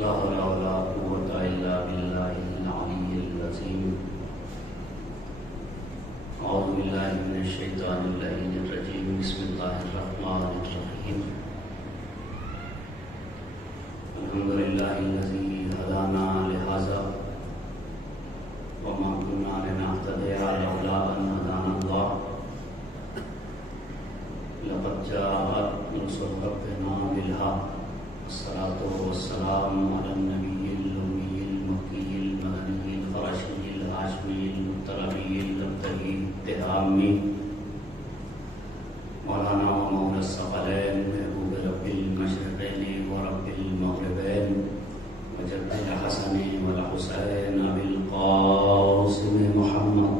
لا حول ولا قوة إلا بالله العلي العظيم. أعوذ بالله من الشيطان اللعين الرجيم. بسم الله الرحمن الرحيم. الحمد لله الذي هدانا لهذا وما كنا لنهتدي لولا أن هدانا الله. لقد جاءت رسل ربنا بالحق. الصلاة والسلام على النبي الأمي المكي المدني القرشي الهاشمي المطلبي المبتغي التهامي مولانا ومولى الثقلين محبوب رب المشرقين ورب المغربين وجد الحسن والحسين أبي القاسم محمد.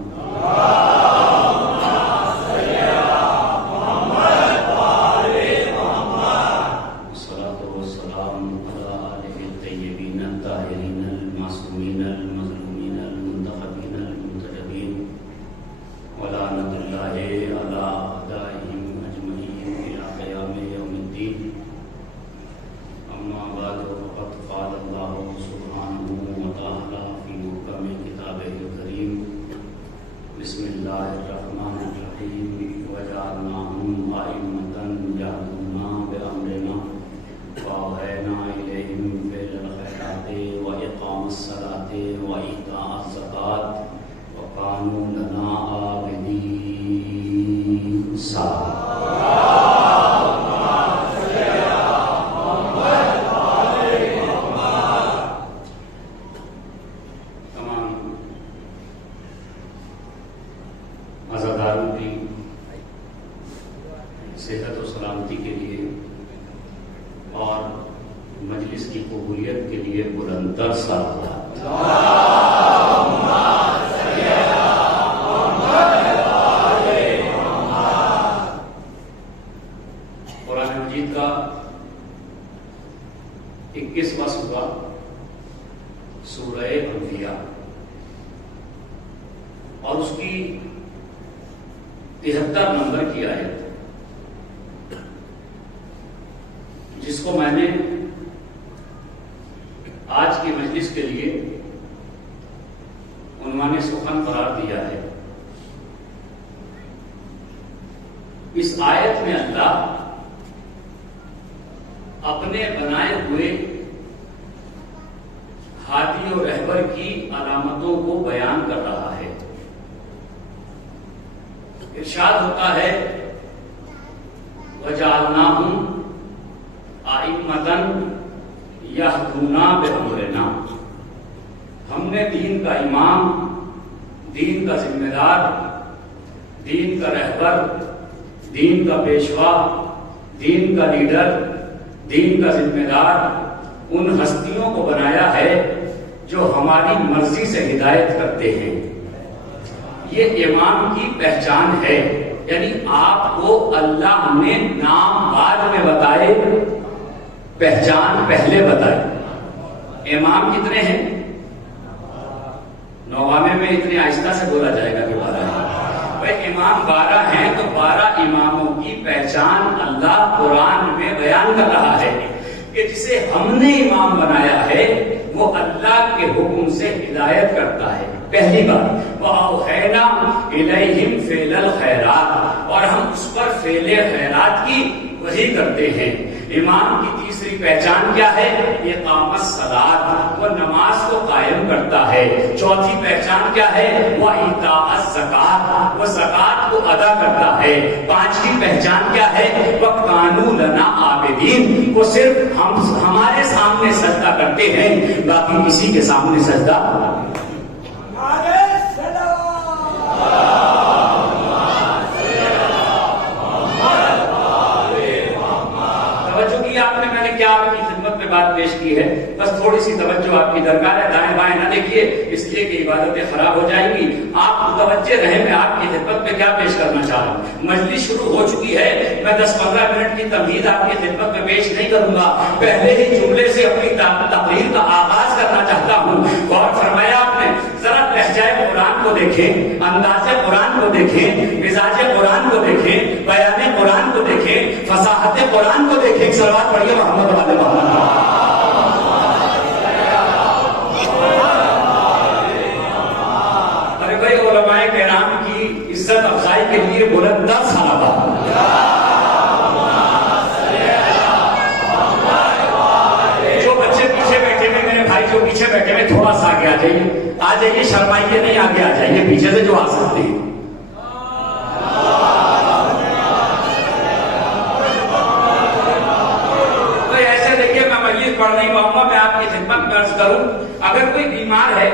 صحت و سلامتی کے لیے اور مجلس کی قبولیت کے لیے بلندتر صلوات. قرآن مجید کا 21واں سورہ سورہ انبیاء اور اس کی 73 نمبر کی آیت، جس کو میں نے آج کی مجلس کے لیے عنوان سخن قرار دیا ہے. اس آیت میں اللہ اپنے بنائے ہوئے ہادی اور رہبر کی علامتوں کو بیان کر رہا ہے. ارشاد ہوتا ہے وَجَعَلْنَاهُمْ آئمتاً یہدون بأمرنا. ہم نے دین کا امام، دین کا ذمہ دار، دین کا رہبر، دین کا پیشوا، دین کا لیڈر، دین کا ذمہ دار ان ہستیوں کو بنایا ہے جو ہماری مرضی سے ہدایت کرتے ہیں. یہ امام کی پہچان ہے، یعنی آپ کو اللہ نے نام بعد میں بتائے، پہچان پہلے بتائے. امام کتنے ہیں؟ نوامے میں اتنے آہستہ سے بولا جائے گا کہ 12 ہیں. بھائی امام 12 ہیں تو 12 اماموں کی پہچان اللہ قرآن میں بیان کر رہا ہے کہ جسے ہم نے امام بنایا ہے وہ اللہ کے حکم سے ہدایت کرتا ہے. پہلی بات وَأَوْحَيْنَا إِلَيْهِمْ فِعْلَ الْخَيْرَاتِ، اور ہم اس پر فعل خیرات کی وحی کرتے ہیں. امام کی تیسری پہچان کیا ہے؟ اقامۃ الصلاۃ، وہ نماز کو قائم کرتا ہے. چوتھی پہچان کیا ہے؟ وَإِيتَاءَ الزَّکَاۃ، وہ زکات کو ادا کرتا ہے. پانچویں پہچان کیا ہے؟ وَكَانُوا لَنَا عَابِدِينَ، وہ صرف ہمارے سامنے سجدہ کرتے ہیں، باقی کسی کے سامنے سجدہ. بات پیش کی ہے، بس تھوڑی سی توجہ آپ کی درکار ہے. دائیں بائیں نہ دیکھیے اس لیے کہ عبادتیں خراب ہو جائیں گی. آپ متوجہ رہیں. میں آپ کی خدمت میں کیا پیش کرنا چاہ رہا ہوں. مجلس شروع ہو چکی ہے. میں 10-15 منٹ کی تمہید آپ کی خدمت میں پیش نہیں کروں گا. پہلے ہی جملے سے اپنی تقریر کا آغاز کرنا چاہتا ہوں. غور فرمایا آپ نے؟ ذرا لہجہ قرآن کو دیکھیں، انداز قرآن کو دیکھیں، مزاج قرآن کو دیکھیں، بیان قرآن کو دیکھیں، فصاحت قرآن کو دیکھیں. صلوات پڑھیے محمد والے محمد. لیے بلند 10 سالہ جو بچے پیچھے بیٹھے ہوئے میرے بھائی جو پیچھے بیٹھے ہوئے تھوڑا سا آگے آ جائیے شرمائیے نہیں, آگے آ جائیے پیچھے سے جو آ سکتے ہیں. تو ایسے دیکھیے میں میت پڑھ نہیں پاؤں گا, میں آپ کی خدمت میں عرض کروں اگر کوئی بیمار ہے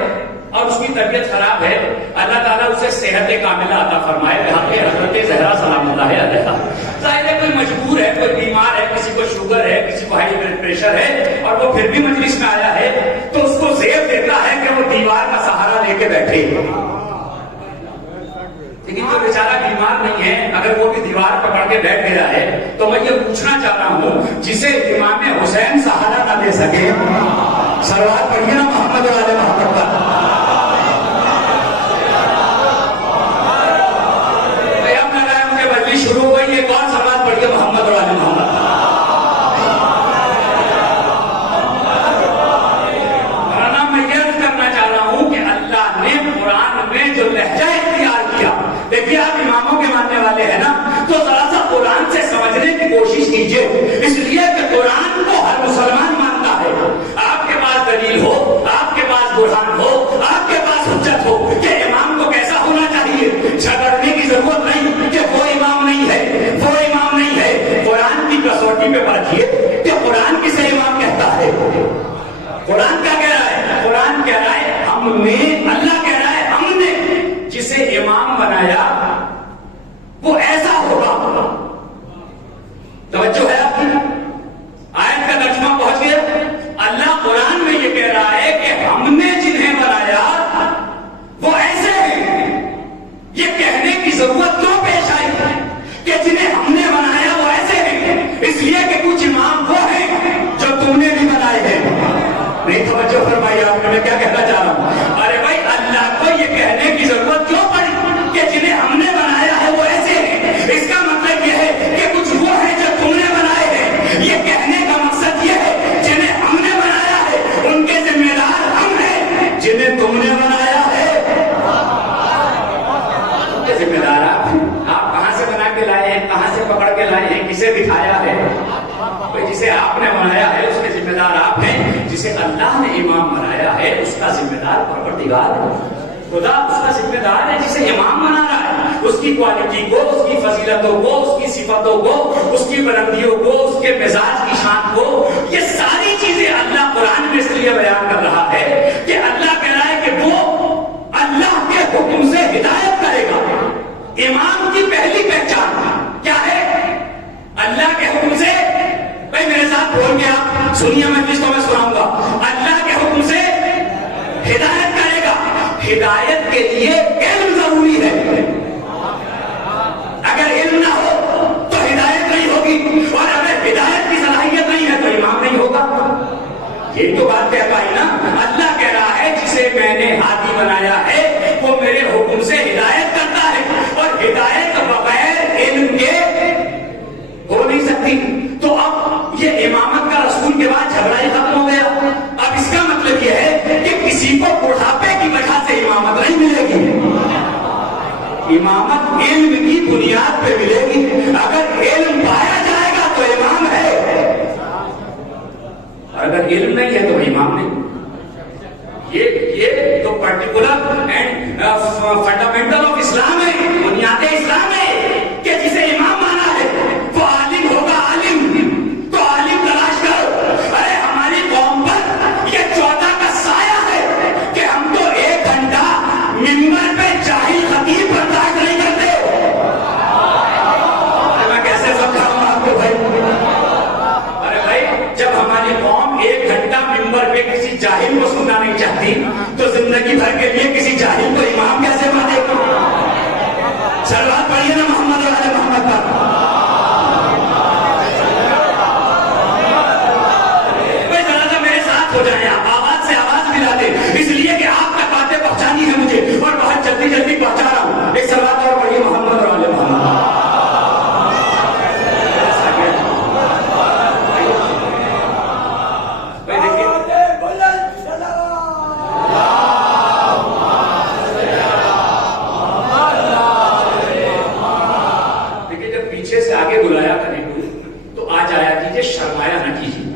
اور اس کی طبیعت خراب ہے, اللہ تعالیٰ اسے صحت کاملہ عطا فرمائے. یہاں پہ حضرت زہرا سلام اللہ علیہا, ظاہر ہے کوئی مجبور ہے, کوئی بیمار ہے, کسی کو شوگر ہے, کسی کو ہائی بلڈ پریشر ہے اور وہ پھر بھی مجلس میں آیا ہے تو اس کو زیب دیتا ہے کہ وہ دیوار کا سہارا لے کے بیٹھے. لیکن جو بیچارہ بیمار نہیں ہے اگر وہ بھی دیوار پکڑ کے بیٹھ گیا ہے تو میں یہ پوچھنا چاہ رہا ہوں جسے امام حسین سہارا نہ دے سکے, سلوات پڑھیے نا محمد والے محمد کا. شروع ہو گئی ایک اور سلوات پڑھیے محمد والے محمد. مولانا میں یہ عرض کرنا چاہ رہا ہوں کہ اللہ نے قرآن میں جو لہجہ اختیار کیا, دیکھیے آپ اماموں کے ماننے والے ہیں نا, تو ذرا سا قرآن سے سمجھنے کی کوشش کیجیے, اس لیے کہ قرآن کو ہر مسلمان مانتا ہے. آپ کے پاس دلیل ہو, آپ کے پاس برہان ہو, آپ کے پاس حجت ہو کہ امام کو کیسا ہونا چاہیے, جھگڑنے کی ضرورت نہیں کہ وہ امام نہیں ہے, وہ امام نہیں ہے. قرآن کی کسوٹی پہ پرکھیے کہ قرآن کسے امام کہتا ہے. قرآن کیا کہہ رہا ہے؟ قرآن کہہ رہا ہے ہم نے, اللہ کہہ رہا ہے ہم نے جسے امام بنایا وہ ایسا ہوگا. توجہ ہے آپ کی, آیت کا ترجمہ پہنچ گیا. اللہ قرآن میں یہ کہہ رہا ہے کہ ہم نے جنہیں بنایا وہ ایسے ہیں. یہ کہنے کی ضرورت کیوں پیش آئی کہ جنہیں ہم نے بنایا وہ ایسے ہیں؟ اس لیے کہ کچھ امام وہ ہیں جو تم نے بھی بنائے ہیں. نہیں توجہ فرمائی آپ نے, میں کیا کہنا چاہ رہا ہوں. ارے بھائی اللہ کو یہ کہنے کی ضرورت کیوں پڑی کہ جنہیں ہم نے بنایا ہے وہ ایسے ہیں؟ اس کا مطلب یہ ہے کہ کچھ وہ ہیں جو تم نے بنائے ہیں. یہ کہنے کا مقصد یہ ہے جنہیں ہم نے بنایا ہے ان کے ذمہ دار ہم ہیں, جنہیں تم نے بنایا ہے ان کے ذمہ دار آپ. آپ کہاں سے بنا کے لائے ہیں, کہاں سے پکڑ کے لائے ہیں, کسے بٹھایا ہے؟ جسے آپ نے بنایا ہے اس کے ذمہ دار آپ ہیں. جسے اللہ نے امام بنایا ہے اس کا ذمہ دار پروردگار ہے, خدا اس کا ذمہ دار ہے جسے امام بنا رہا ہے. اس کی کوالٹی کو, اس کی فضیلتوں کو, اس کی صفتوں کو, اس کی بلندیوں کو, اس کے مزاج کی شان کو, یہ ساری چیزیں اللہ قرآن میں اس لیے بیان کر رہا ہے کہ اللہ کہہ رہا ہے کہ وہ اللہ کے حکم سے ہدایت کرے گا. امام کی پہلی پہچان کیا ہے؟ اللہ کے حکم سے. بھائی میرے ساتھ بول کے آپ سنیے, میں جس کو میں سناؤں گا. اللہ کے حکم سے ہدایت کرے گا. ہدایت کے لیے علم ضروری ہے. اگر علم نہ ہو تو ہدایت نہیں ہوگی, اور اگر ہدایت کی صلاحیت نہیں ہے تو امام نہیں ہوگا. یہ تو بات کہہ پائی نا. اللہ کہہ رہا ہے جسے میں نے ہادی بنایا ہے وہ میرے حکم سے ہدایت کرتا ہے, اور ہدایت بغیر علم کے ہو نہیں سکتی. تو اب یہ امامت کا رسول کے بعد جھگڑا ہی ختم ہو گیا. اب اس کا مطلب یہ ہے کہ کسی کو بڑھاپے کی وجہ سے امامت نہیں ملے گی. امامت علم کی بنیاد پہ ملے گی. اگر علم پایا جائے گا تو امام ہے, اگر علم نہیں ہے تو امام نہیں. یہ تو پرٹیکولر اینڈ فنڈامنٹل آف اسلام ہے, بنیاد اسلام ہے کہ جسے امام مانا ہے وہ عالم ہوگا. عالم تو عالم تلاش کرو. ارے ہماری قوم پر یہ 14 کا سایہ ہے کہ ہم تو 1 گھنٹہ ممبر پہ جاہل خطیب برداشت نہیں کرتے. میں کیسے سمجھاؤں آپ کو بھائی؟ ارے بھائی جب ہماری قوم 1 گھنٹہ ممبر پہ کسی جاہل کو سننا نہیں چاہتی تو زندگی بھر کے لیے کسی جاہل کو امام کیسے مانے گا؟ سلوات پڑھیے نا کیجیے، شرمایا نہ کیجیے.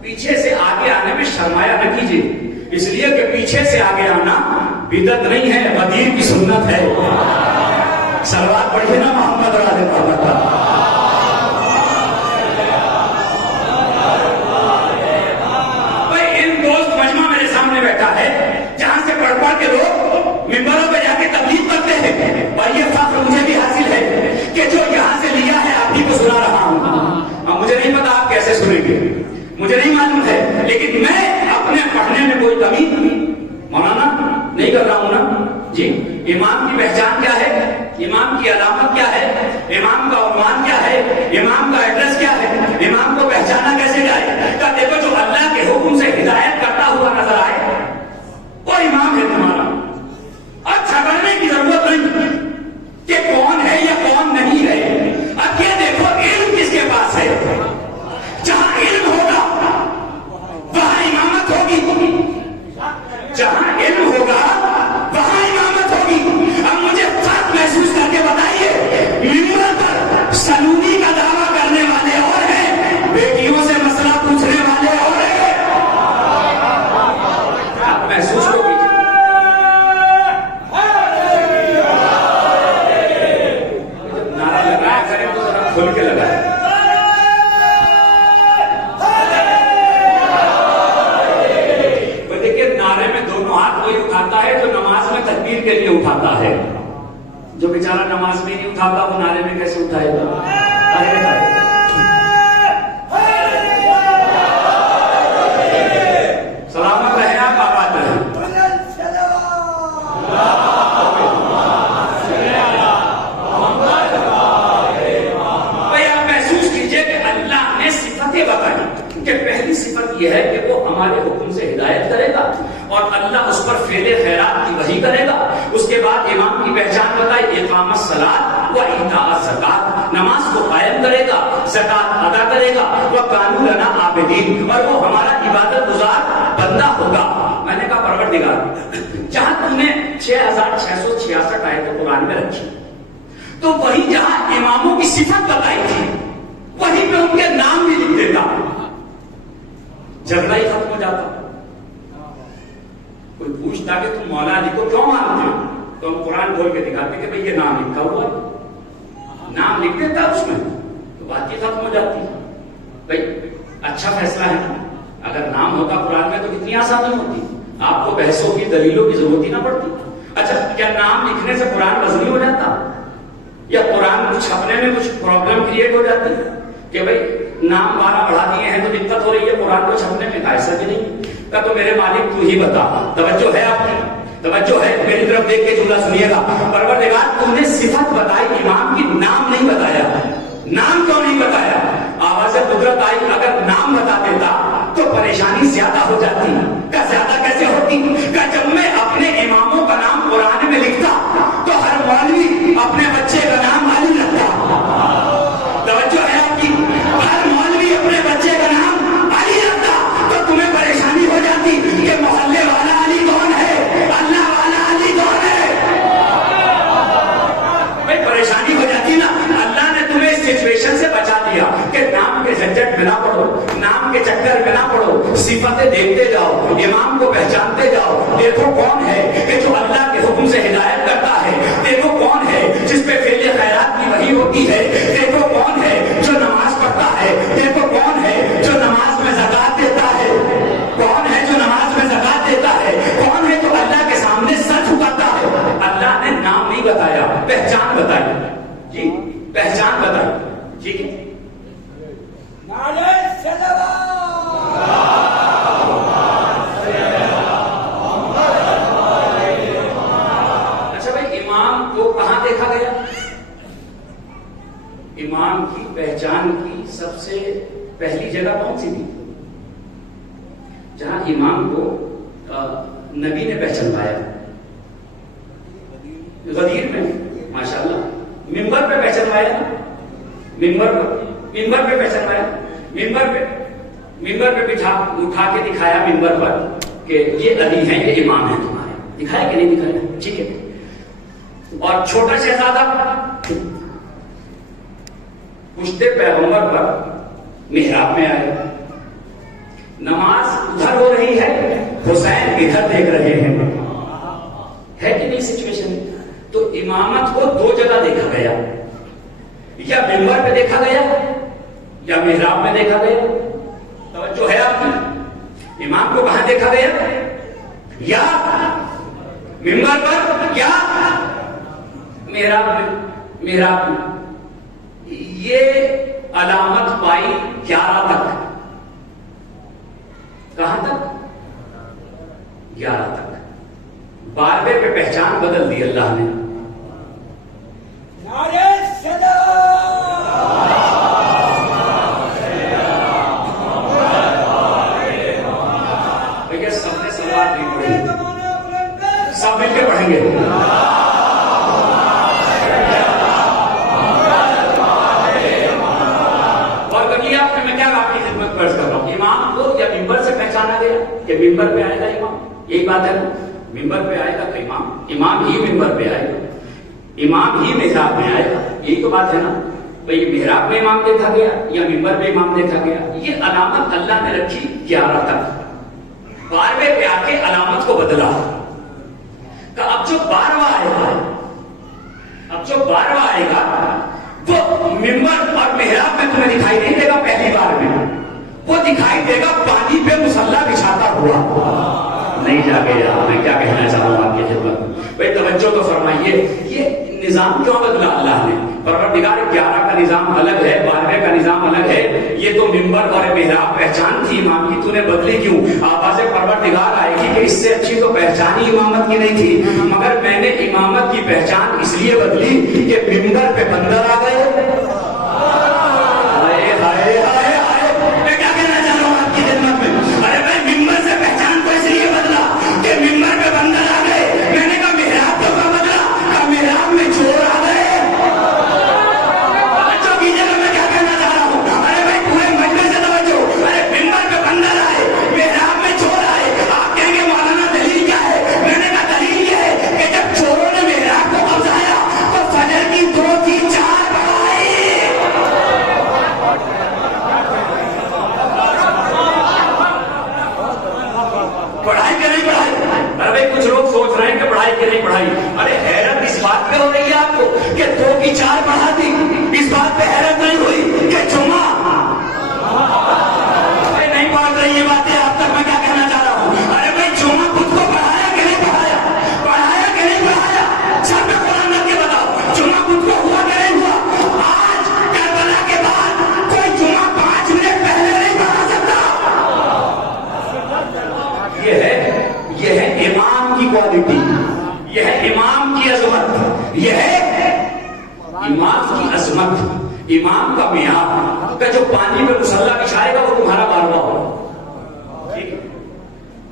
پیچھے سے آگے آنے میں شرمایا نہ کیجیے، اس لیے کہ پیچھے سے آگے آنا بدعت نہیں ہے، غدیر کی سنت ہے. صلوات پڑھیے نا محمد اور آل محمد کا. بیٹھا ہے جہاں سے پڑھ پڑھ کے لوگ ممبروں پہ جا کے تبلیغ کرتے ہیں، اور یہ فخر مجھے بھی حاصل ہے کہ جو یہاں سے لیا ہے آپ ہی کو سنا رہا ہوں. اب مجھے نہیں پتا آپ کیسے سنیں گے، مجھے نہیں معلوم ہے، لیکن میں اپنے پڑھنے میں کوئی کمی مولانا نہیں کر رہا ہوں نا جی. امام کی پہچان کیا ہے، امام کی علامت کیا ہے، امام کا عنوان کیا ہے، امام کا ایڈریس کیا ہے، امام کو پہچانا کیسے جائے؟ کہ دیکھو جو اللہ کے حکم سے ہدایت کرتا ہوا نظر آئے وہ امام ہے تمہارا. اب چھپڑنے کی ضرورت نہیں کہ کون ہے یا کون نہیں ہے. اب یہ دیکھو علم کس کے پاس ہے. جہاں علم ہوگا وہاں امامت ہوگی، جہاں علم ہوگا وہاں امامت ہوگی. اب مجھے فرق محسوس کر کے بتائیے، ممبر پر سلونی کا دعویٰ کرنے والے اور ہیں، بیٹیوں سے مسئلہ پوچھنے والے اور ہیں. آپ محسوس ہو گئی نعرہ لگایا کریں تو ذرا کھل کے لگائیں. اٹھاتا ہے جو نماز میں تکبیر کے لیے اٹھاتا ہے، جو بیچارہ نماز میں نہیں اٹھاتا وہ نعرے میں کیسے اٹھائے گا؟ سلامت رہے آپ، آباد رہے. بھائی آپ محسوس کیجئے کہ اللہ نے صفتیں بتائی کہ پہلی صفت یہ ہے کہ وہ ہمارے حکم سے ہدایت کرے گا اور اللہ اس پر فعل خیرات کی وحی کرے گا. اس کے بعد امام کی پہچان بتائی، اقام الصلاۃ و ایتاء الزکات، نماز کو قائم کرے گا، زکات ادا کرے گا، وکانوا لنا عابدین، اور وہ ہمارا عبادت گزار بندہ ہوگا. میں نے کہا پروردگار جہاں تم نے 6666 آیتیں قرآن میں رکھی، تو وہی جہاں اماموں کی صفت بتائی تھی وہیں پہ ان کے نام بھی لکھ دیتا، جھگڑا ہی ختم ہو جاتا. کوئی پوچھتا کہ تم مولا علی کو کیوں مانتے ہو، تو ہم قرآن کھول کے دکھاتے کہ بھئی یہ نام لکھا ہوا ہے، نام لکھ دیتا اس میں تو بات ہی ختم ہو جاتی. بھئی اچھا فیصلہ ہے نا، اگر نام ہوتا قرآن میں تو کتنی آسانی ہوتی، آپ کو بحثوں کی دلیلوں کی ضرورت ہی نہ پڑتی. اچھا کیا نام لکھنے سے قرآن وزنی ہو جاتا، یا قرآن چھپنے میں کچھ پرابلم کریٹ ہو جاتی کہ بھئی نام 12 بڑھا دیے ہیں تو دقت ہو رہی ہے قرآن کو چھپنے میں؟ ایسا بھی نہیں. کہ تو میرے مالک تو ہی بتا. توجہ ہے آپ کی، توجہ ہے، میری طرف دیکھ کے جملہ سنیے گا. پروردگار تم نے صفت بتائی، امام کی نام نہیں بتایا. نام کیوں نہیں بتایا؟ آواز قدرت آئی، اگر نام بتا دیتا تو پریشانی زیادہ ہو جاتی. کیا زیادہ کیسے ہوتی؟ کہ جب میں اپنے اماموں کا نام قرآن میں لکھتا تو ہر مولوی اپنے بچے کا نام علی رکھتا. توجہ ہے آپ کی، ہر مولوی اپنے بچے کا نام علی رکھتا تو تمہیں پریشانی ہو جاتی کہ محلے والا علی کون ہے، اللہ والا علی کون ہے. بھائی پریشانی ہو جاتی نا. اللہ نے تمہیں اس سچویشن سے بچا دیا کہ نام کے جھنجٹ میں نہ پڑو، نام کے چکر میں نہ پڑو، صفتیں دیکھتے جاؤ، امام کو پہچانتے جاؤ. دیکھو کون ہے کہ جو اللہ کے حکم سے ہدایت کرتا ہے، دیکھو کون ہے جس پہ فعل خیرات کی وحی ہوتی ہے، دیکھو کون ہے جو نماز پڑھتا ہے، دیکھو کون ہے جو نماز میں زکات دیتا ہے، کون ہے جو نماز میں زکات دیتا ہے، کون ہے جو اللہ کے سامنے سر جھکاتا ہے. اللہ نے نام نہیں بتایا، پہچان بتائی. جی پہچان بتائی، ٹھیک ہے. اچھا بھائی امام کو کہاں دیکھا گیا؟ امام کی پہچان کی سب سے پہلی جگہ کون سی تھی؟ جہاں امام کو نبی نے پہچانوایا، غدیر میں. ماشاءاللہ ممبر پہ پہچانوایا، ممبر پہ پہچانوایا، ممبر پہ اٹھا کے دکھایا ممبر پر کہ یہ علی ہیں، یہ امام ہیں تمہارے. دکھایا کہ نہیں دکھایا؟ ٹھیک ہے. اور چھوٹا شہزادہ پشتے پیغمبر پر محراب میں آئے. نماز ادھر ہو رہی ہے, حسین ادھر دیکھ رہے ہیں, ہے کہ نہیں سچویشن؟ تو امامت کو دو جگہ دیکھا گیا, یا منبر پہ دیکھا گیا یا محراب میں دیکھا گیا. توجہ ہے آپ کی؟ امام کو کہاں دیکھا گیا؟ یا منبر پر یا محراب میں. محراب میں. یہ علامت پائی 11 تک. کہاں تک؟ 11 تک. 12ویں پہ پہچان بدل دی اللہ نے. بھیا سب نے سلوات نہیں پڑھی, سب مل کے پڑھیں گے. اور بقیہ میں کیا آپ کی خدمت پیش کر رہا ہوں, امام کو یا منبر سے پہچانا گیا کہ منبر پہ آئے گا امام, یہی بات ہے نا. منبر پہ آئے گا تو امام ہی منبر پہ آئے گا, امام ہی محراب میں آئے گا, یہی تو بات ہے نا. بھئی محراب میں امام دیکھا گیا یا منبر پہ امام دیکھا گیا, یہ علامت اللہ نے رکھی 11 تک. 12ویں پہ آ کے علامت کو بدلا کہ اب جو 12واں آئے گا, اب جو 12واں آئے گا وہ منبر اور محراب میں تمہیں دکھائی نہیں دے گا پہلی بار میں, وہ دکھائی دے گا پانی پہ مصلی بچھاتا ہوا. نہیں جاگے یار, میں کیا کہنا چاہوں گا آپ کی خدمت میں. بھائی توجہ تو فرمائیے, یہ نظام کیوں بدلا اللہ نے؟ پروردگار 11 کا نظام الگ ہے, 12ویں کا نظام الگ ہے. یہ تو منبر اور محراب پہچان تھی امام کی, تو نے بدلی کیوں؟ آواز پروردگار آئے گی کہ اس سے اچھی تو پہچان ہی امامت کی نہیں تھی, مگر میں نے امامت کی پہچان اس لیے بدلی کہ منبر پہ بندر آ گئے. ہائے ہائے ہائے ہائے, میں کیا کہنا چاہ رہا ہوں آپ کی خدمت میں؟ ارے میں منبر سے پہچان کو اس لیے بدلا کہ منبر پہ بندر آ گئے. میں نے کہا محراب تو کا بدلا, کہا محراب میں چور آ گئے. بچوں کیجیے گا میں کیا کہنا چاہ رہا ہوں. ارے بھائی پورے مجمع سے توجہ, ارے منبر پہ بندر آئے, محراب میں چور آئے. آپ کہیں گے مولانا دلیل کیا ہے؟ میں نے کہا دلیل یہ ہے کہ جب چوروں نے محراب کو قبضایا تو فجر کی 2 تھی 4 بڑھائی. پڑھائی کہ نہیں پڑھائی؟ ارے بھائی کچھ لوگ سوچ رہے ہیں کہ پڑھائی کہ نہیں پڑھائی. ارے حیرت اس بات پہ ہو رہی ہے آپ کو کہ 2 کی 4 پڑھا دی, اس بات پہ حیرت نہیں ہوئی کہ جمعہ نہیں پڑھ رہی یہ باتیں آپ تک. میں کیا کہنا چاہ رہا ہوں, ارے بھائی جمعہ خود کو پڑھایا کہ نہیں پڑھایا, پڑھایا کہ نہیں پڑھایا, سب میں قرآن رکھ کے بتاؤ جمعہ خود کو ہوا کہ نہیں ہوا. آج کربلا کے بعد کوئی جمعہ 5 منٹ پہلے نہیں پڑھا سکتا. یہ ہے امام کی کوالٹی, یہ ہے امام کی عظمت, یہ ہے امام کی عظمت, امام کا معیار کہ جو پانی پہ مصلی بچھائے گا وہ تمہارا 12واں ہوگا. ٹھیک ہے.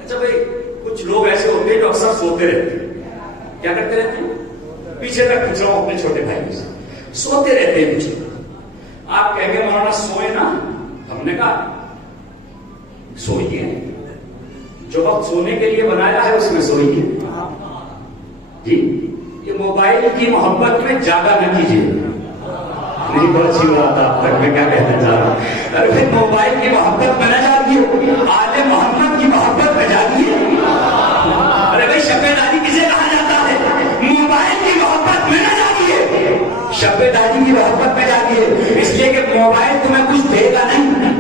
اچھا بھائی کچھ لوگ ایسے ہوتے ہیں جو اکثر سوتے رہتے ہیں. کیا کرتے رہتے ہیں؟ پیچھے تک پوچھ رہا ہوں اپنے چھوٹے بھائی سے, سوتے رہتے ہیں پیچھے. آپ کہیں گے مولانا سوئے نا, ہم نے کہا سوئیے, جو وقت سونے کے لیے بنایا ہے اس میں سوئیے. جی یہ موبائل کی محبت میں جاگا نہ کیجیے. نہیں بہت اچھی بات آپ تک میں کیا کہنا چاہ رہا ہوں. ارے موبائل کی محبت میں نہ جاگیے, آل محمد کی محبت میں جاگیے. ارے بھائی شب داری کسے کہا جاتا ہے؟ موبائل کی محبت میں نہ جاگیے, شب داری کی محبت میں جاگیے, اس لیے کہ موبائل تمہیں کچھ دے گا نہیں.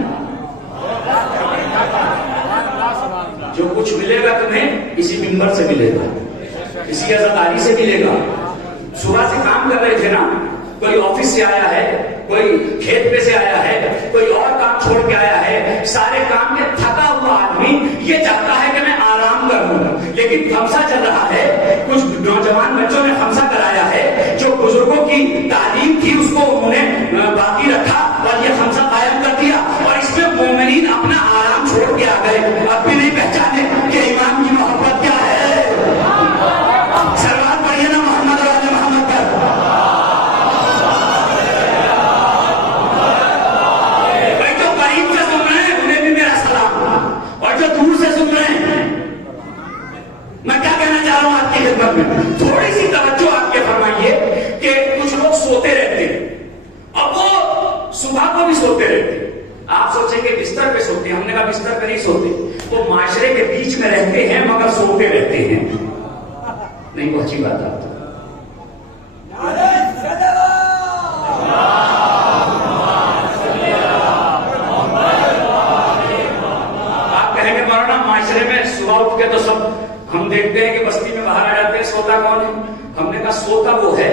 جو کچھ ملے گا تمہیں اسی منبر سے ملے گا, اسی عزاداری سے ملے گا. صبح سے کام کر رہے تھے نا, کوئی آفس سے آیا ہے, کوئی کھیت پہ سے آیا ہے, کوئی اور کام چھوڑ کے آیا ہے, سارے کام میں تھکا ہوا آدمی یہ چاہتا ہے کہ میں آرام کروں, لیکن خمسہ چل رہا ہے. کچھ نوجوان بچوں نے خمسہ کرایا ہے, جو بزرگوں کی تعلیم تھی اس کو انہوں نے باقی رکھا اور یہ خمسہ قائم کر دیا, اور اس میں مومنین اپنا آرام چھوڑ کے آ گئے. اب بھی نہیں پہچانے کہ امام کی محبت کیا ہے. سلوات پڑھیے نا محمد اور آل محمد پر. بھائی جو قریب سے سن رہے ہیں انہیں بھی میرا سلام, اور جو دور سے سن رہے ہیں میں کیا کہنا چاہ رہا ہوں آپ کی خدمت میں, تھوڑی سی توجہ آپ کے فرمائیے کہ کچھ لوگ سوتے رہتے ہیں, اب وہ صبح کو بھی سوتے رہتے ہیں. آپ آپ سوچیں کہ بستر پہ سوتے ہیں، ہم نے کہا بستر پہ نہیں سوتے، وہ معاشرے کے بیچ میں رہتے ہیں مگر سوتے رہتے ہیں. نہیں وہ اچھی بات ہے. آپ کہیں گے مولانا معاشرے میں صبح اٹھ کے تو سب ہم دیکھتے ہیں کہ بستی میں باہر آ جاتے ہیں، سوتا کون ہے؟ ہم نے کہا سوتا وہ ہے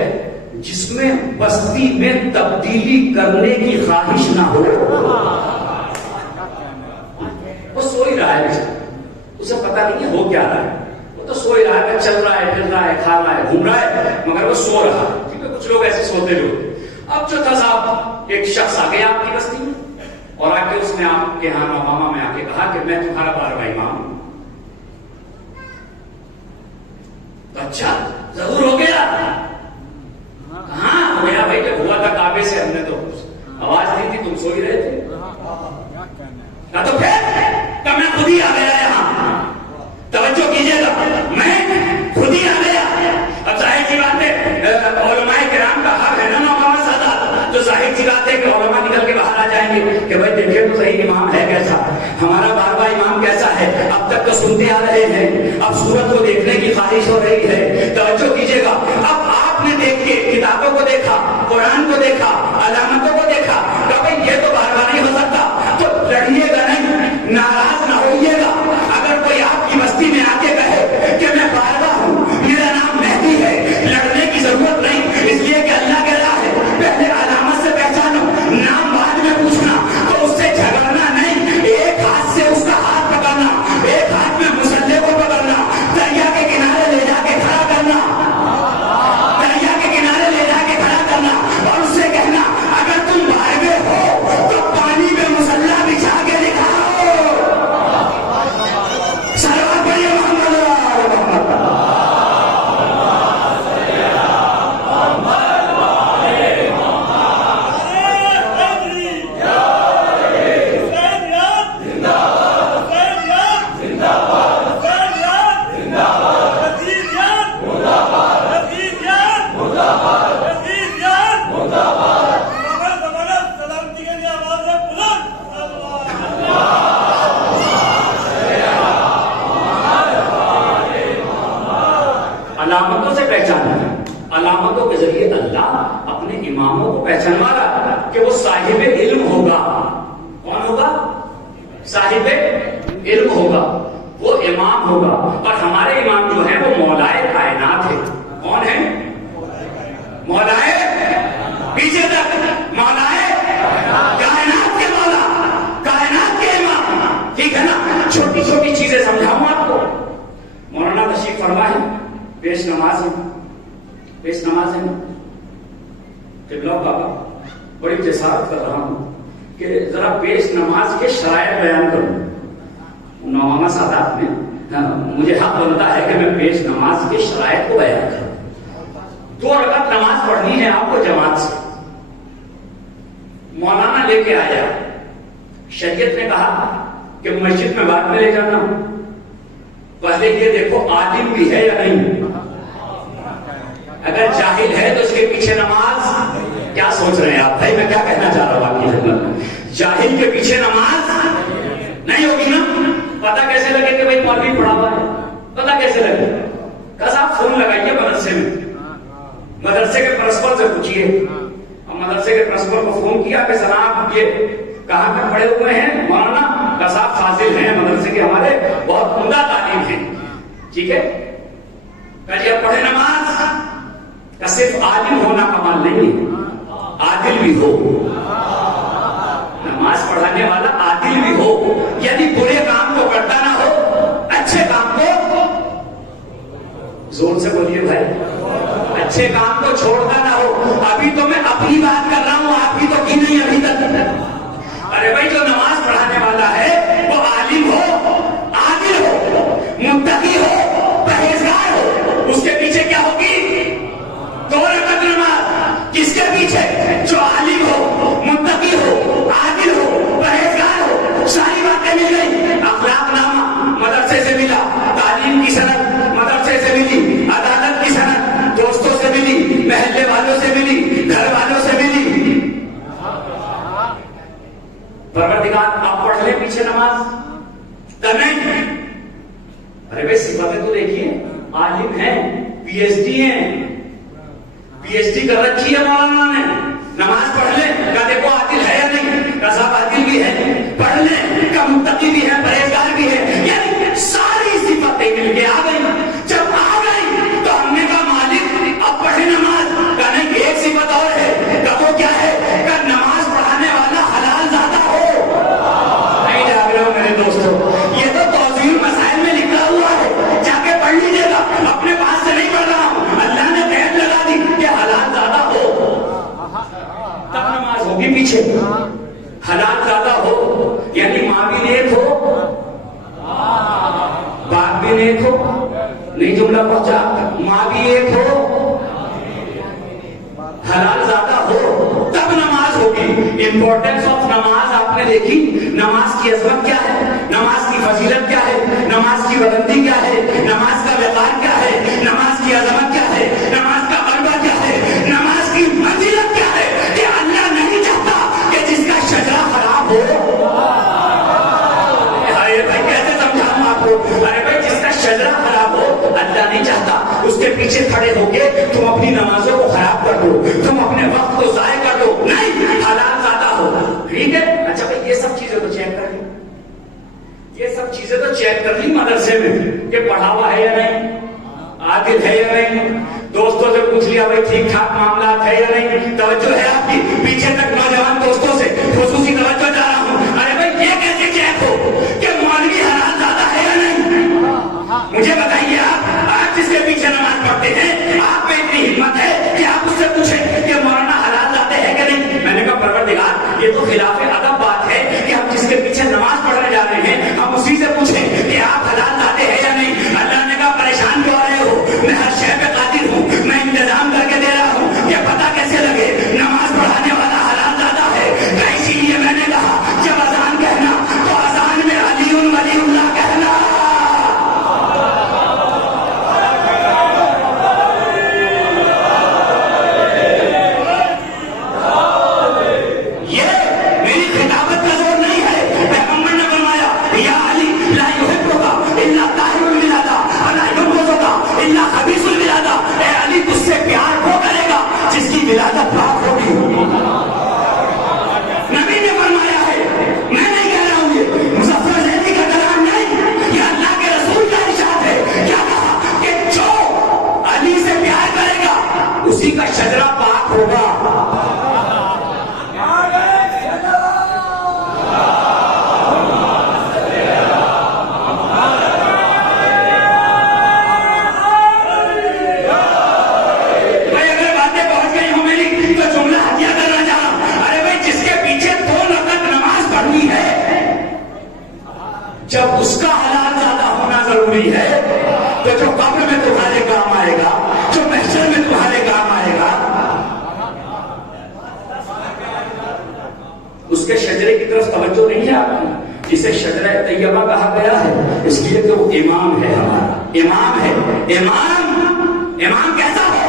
جس میں بستی میں تبدیلی کرنے کی خواہش نہ ہو. وہ سو ہی رہا ہے، اسے پتا نہیں ہے ہو کیا رہا ہے، وہ تو سو ہی رہا ہے، چل رہا ہے، پھر رہا ہے، کھا رہا ہے، گھوم رہا ہے، مگر وہ سو رہا ہے. ٹھیک ہے، کچھ لوگ ایسے سوتے لوگ. اب جو تھا صاحب ایک شخص آ گیا آپ کی بستی میں اور آ کے اس نے آپ کے ہاں ماما میں آ کے کہا کہ میں تمہارا 12واں امام ہوں. اچھا ضرور ہو گیا. ہاں ہو گیا بھائی، جب ہوا تھا کعبے سے ہم نے تو آواز دی تھی، تم سو ہی رہے تھے. تو پھر میں خود ہی آ گیا یہاں. توجہ کیجیے گا، میں خود ہی آ گیا. اب ظاہر سی بات ہے علماء کرام کا حق ہے نا مولانا سادات، تو ظاہر سی بات ہے کہ علماء نکل کے باہر آ جائیں گے کہ بھائی دیکھیں تو صحیح امام ہے کیسا، ہمارا 12واں امام کیسا ہے. اب تک تو سنتے آ رہے ہیں، اب سورت کو دیکھنے کی خواہش ہو رہی ہے. توجہ کیجیے گا، اب آپ نے دیکھ کے کتابوں کو دیکھا، قرآن کو دیکھا، علامتوں کو دیکھا کہ بھائی یہ تو 12واں نہیں ہو سکتا. تو لڑیے گا نہیں، ناراض نہ ہوئیے گا. اگر کوئی آپ کی بستی میں آ کے کہے کہ میں 12واں ہوں، میرا نام مہدی ہے، لڑنے کی ضرورت نہیں، اس لیے کہ اللہ کہہ رہا ہے پہلے علامت سے پہچانو، نام بعد میں پوچھنا. تو اس سے جھگڑنا نہیں، ایک ہاتھ سے اس کا ہاتھ پکڑنا، ایک ہاتھ میں مسلح کو پکڑنا، دریا کے کنارے لے جا کے کھڑا کرنا، دریا کے کنارے لے جا کے کھڑا کرنا اور اس سے کہنا اگر تم 12ویں ہو تو پانی میں مسلح بچھا کے دکھاؤ. صلوات پڑھیے محمد علامتوں سے پہچانا. علامتوں کے ذریعے اللہ اپنے اماموں کو پہچانوا رہا کہ وہ صاحب علم ہوگا. کون ہوگا؟ صاحب علم ہوگا، وہ امام ہوگا. اور ہمارے امام جو ہیں وہ مولائے کائنات ہے. کون ہے؟ مولائے، پیچھے تک مولائے کائنات کے مولا، کائنات کے امام. ٹھیک ہے نا، چھوٹی چھوٹی چیزیں سمجھاؤں آپ کو. مولانا تشریف فرمائیں، پیش نماز ہے، پیش نماز ہے. قبلہ بابا بڑی جسارت کر رہا ہوں کہ ذرا پیش نماز کے شرائط بیان کروں. مولانا سادات میں مجھے حق بنتا ہے کہ میں پیش نماز کے شرائط کو بیان کروں. 2 رکعت نماز پڑھنی ہے آپ کو جماعت سے. مولانا لے کے آیا، شریعت نے کہا کہ مسجد میں بعد میں لے جانا، پہلے یہ دیکھو عالم بھی ہے یا نہیں. اگر جاہل ہے تو اس کے پیچھے نماز. کیا سوچ رہے ہیں آپ بھائی، میں کیا کہنا چاہ رہا ہوں آپ کی خدمت میں؟ جاہل کے پیچھے نماز نہیں ہوگی نا. پتا کیسے لگے کہ بھائی مولوی پڑھا ہوا ہے؟ پتا کیسے لگے؟ کہ صاحب فون لگائیے مدرسے میں، مدرسے کے پرنسپل سے پوچھیے. اور مدرسے کے پرنسپل کو فون کیا کہ جناب یہ کہاں تک پڑھے ہوئے ہیں؟ مولانا کا صاحب فاضل ہیں، مدرسے کے ہمارے بہت عمدہ تعلیم ہے. ٹھیک ہے، کہ اب پڑھے نماز. کہ صرف عالم ہونا کمال نہیں ہے، عادل بھی ہو. نماز پڑھانے والا عادل بھی ہو، یعنی برے کام کو کرتا نہ ہو، اچھے کام کو، زور سے بولیے بھائی، اچھے کام کو چھوڑتا نہ ہو. ابھی تو میں اپنی بات کر رہا ہوں، آپ کی تو کی نہیں ابھی تک. ارے بھائی جو نماز پڑھانے والا ہے وہ عالم ہو، عادل ہو، متقی ہو، پرہیزگار ہو. اس کے پیچھے کیا ہوگی؟ 2 رکعت نماز. کس کے پیچھے؟ جو عالم ہو، متقی ہو، عادل ہو، پرہیزگار ہو. ساری باتیں مل گئی. اخلاق نامہ مدرسے سے ملا، تعلیم کی سند مدرسے سے ملی، عدالت کی سند دوستوں سے ملی، محل بعد آپ پڑھ لیں پیچھے نماز تب نہیں. ارے بھائی صفتیں تو دیکھیے, عالم ہیں, پی ایچ ڈی ہیں, پی ایچ ڈی کر رکھی ہے مولانا نے, نماز پڑھ لیں, کہا دیکھو عادل ہے یا نہیں, کہا صاحب عادل بھی ہے, پڑھ لیں, کہا متقی بھی ہے, پرہیزگار بھی ہے, یعنی ساری صفتیں مل کے آ گئی. جب آ گئی تو ہم نے کہا مالک اب پڑھے نماز, کہا نہیں ایک صفت اور ہے, کہا وہ کیا ہے, کہا نماز پڑھانے والا حلال زادہ ہو. نہیں جاگ رہے ہو میرے دوستو, یہ تو توضیح مسائل میں لکھا ہوا ہے, جا کے پڑھ لیجیے گا, اپنے پاس سے نہیں پڑھ رہا ہوں, اللہ نے قید لگا دی کہ حلال زادہ ہو تب نماز ہوگی پیچھے. حلال زادہ ہو یعنی ماں بھی نیک ہو, باپ بھی نیک ہو, نہیں جملہ پہنچا, ماں بھی ایک ہو, حلال زادہ ہو تب نماز ہوگی. امپورٹنس آف نماز آپ نے دیکھی, نماز کی عظمت کیا ہے, نماز کی فضیلت کیا ہے, نماز کی بلندی کیا ہے, نماز کا وقار کیا ہے, نماز کی عظمت کیا ہے, نماز کا غلبہ کیا ہے, نماز کی فضیلت کیا ہے, کہ اللہ نہیں چاہتا کہ جس کا شجرہ خراب ہو. ارے بھائی کیسے سمجھاؤں آپ کو, ارے بھائی جس کا شجرہ خراب ہو اللہ نہیں چاہتا اس کے پیچھے کھڑے ہو کے تم اپنی نمازوں کو خراب کر دو, تم اپنے وقت کو ضائع کر دو. نہیں, حلال زادہ ہو. ٹھیک ہے, اچھا بھائی یہ سب چیزیں تو چیک کر لی, یہ سب چیزیں تو چیک کر لی مدرسے میں کہ پڑھا ہوا ہے یا نہیں, عادل ہے یا نہیں, دوستوں سے پوچھ لیا بھائی ٹھیک ٹھاک معاملات ہے یا نہیں, توجہ ہے آپ کی, پیچھے تک نوجوان دوستوں سے خصوصی توجہ چاہ رہا ہوں. ارے بھائی یہ کیسے چیک ہو کہ مولوی حلال زادہ ہے یا نہیں, مجھے بتائیے آپ جس کے پیچھے نماز پڑھتے ہیں, آپ میں اتنی ہمت ہے کہ آپ اس سے پوچھیں کہ مولانا حلال زادہ ہے کہ نہیں. میں نے کہا پروردگار یہ تو خلاف ادب بات ہے کہ ہم جس کے پیچھے نماز پڑھنے جا رہے ہیں ہم اسی سے پوچھیں کہ آپ حلال زادہ ہے یا نہیں. اللہ نے کہا پریشان کیوں آ رہے ہو, میں ہر شے پہ قادر ہوں, میں انتظام کر کے دے رہا ہوں, یہ پتہ کیسے لگے نماز پڑھانے والا حلال زادہ ہے. اسی لیے میں نے کہا جب اذان کہنا تو اذان میں علی ولی اللہ کہنا. ولادت پاک ہوگی. نبی نے فرمایا ہے, میں نہیں کہہ رہا ہوں, یہ مظفر ذہنی کا کلام نہیں, یہ اللہ کے رسول کا ارشاد ہے. کیا کہا کہ جو علی سے پیار کرے گا اسی کا شجرہ پاک ہوگا. جب اس کا حلال زادہ ہونا ضروری ہے تو جو قبر میں تمہارے کام آئے گا, جو محشر میں تمہارے کام آئے گا, اس کے شجرے کی طرف توجہ نہیں ہے آپ کی. جسے شجرہ طیبہ کہا گیا ہے اس لیے کہ وہ امام ہے, ہمارا امام ہے. امام کیسا ہو,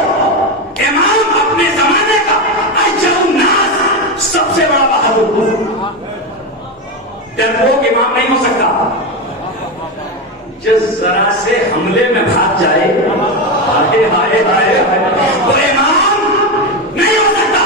امام اپنے زمانے کا اشجع الناس, سب سے بڑا بہادر. ڈرپوک امام نہیں ہو سکتا, جو ذرا سے حملے میں بھاگ جائے ہائے ہائے ہائے وہ امام نہیں ہو سکتا.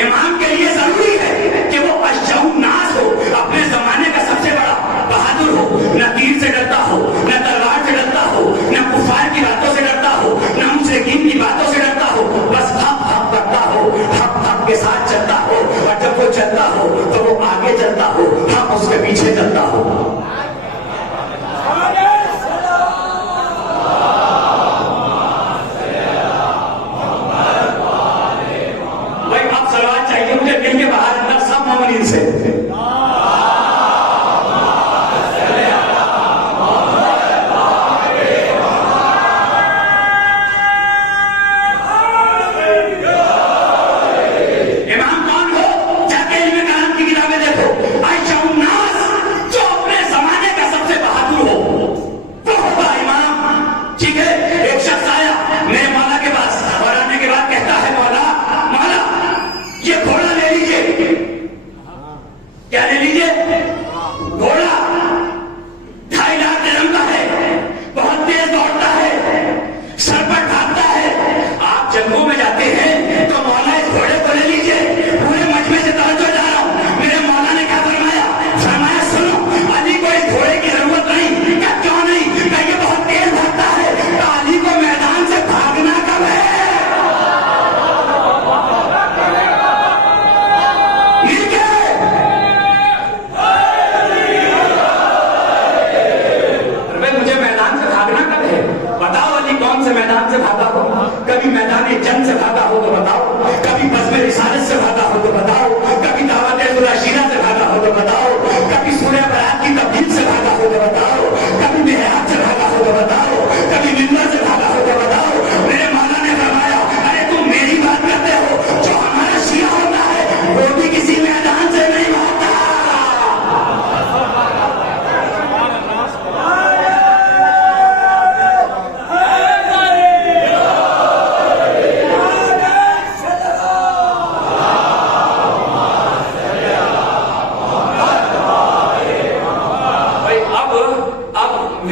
امام کے لیے ضروری ہے کہ وہ اشجع الناس ہو, اپنے زمانے کا سب سے بڑا بہادر ہو, نہ تیر سے ڈرتا ہو, نہ تلوار سے ڈرتا ہو, نہ کفار کی باتوں سے ڈرتا ہو, نہ مشرکین کی باتوں سے ڈرتا ہو, بس حق حق کرتا ہو, حق کے ساتھ چلتا ہو, اور جب وہ چلتا ہو تو وہ آگے چلتا ہو, حق اس کے پیچھے چلتا ہو. بھائی اب سوال چاہیے مجھے دل کے باہر اندر سب مومنین سے. امام کون ہو, جا کے علم کلام کی کتابیں دیکھو. اشجع الناس, جو اپنے زمانے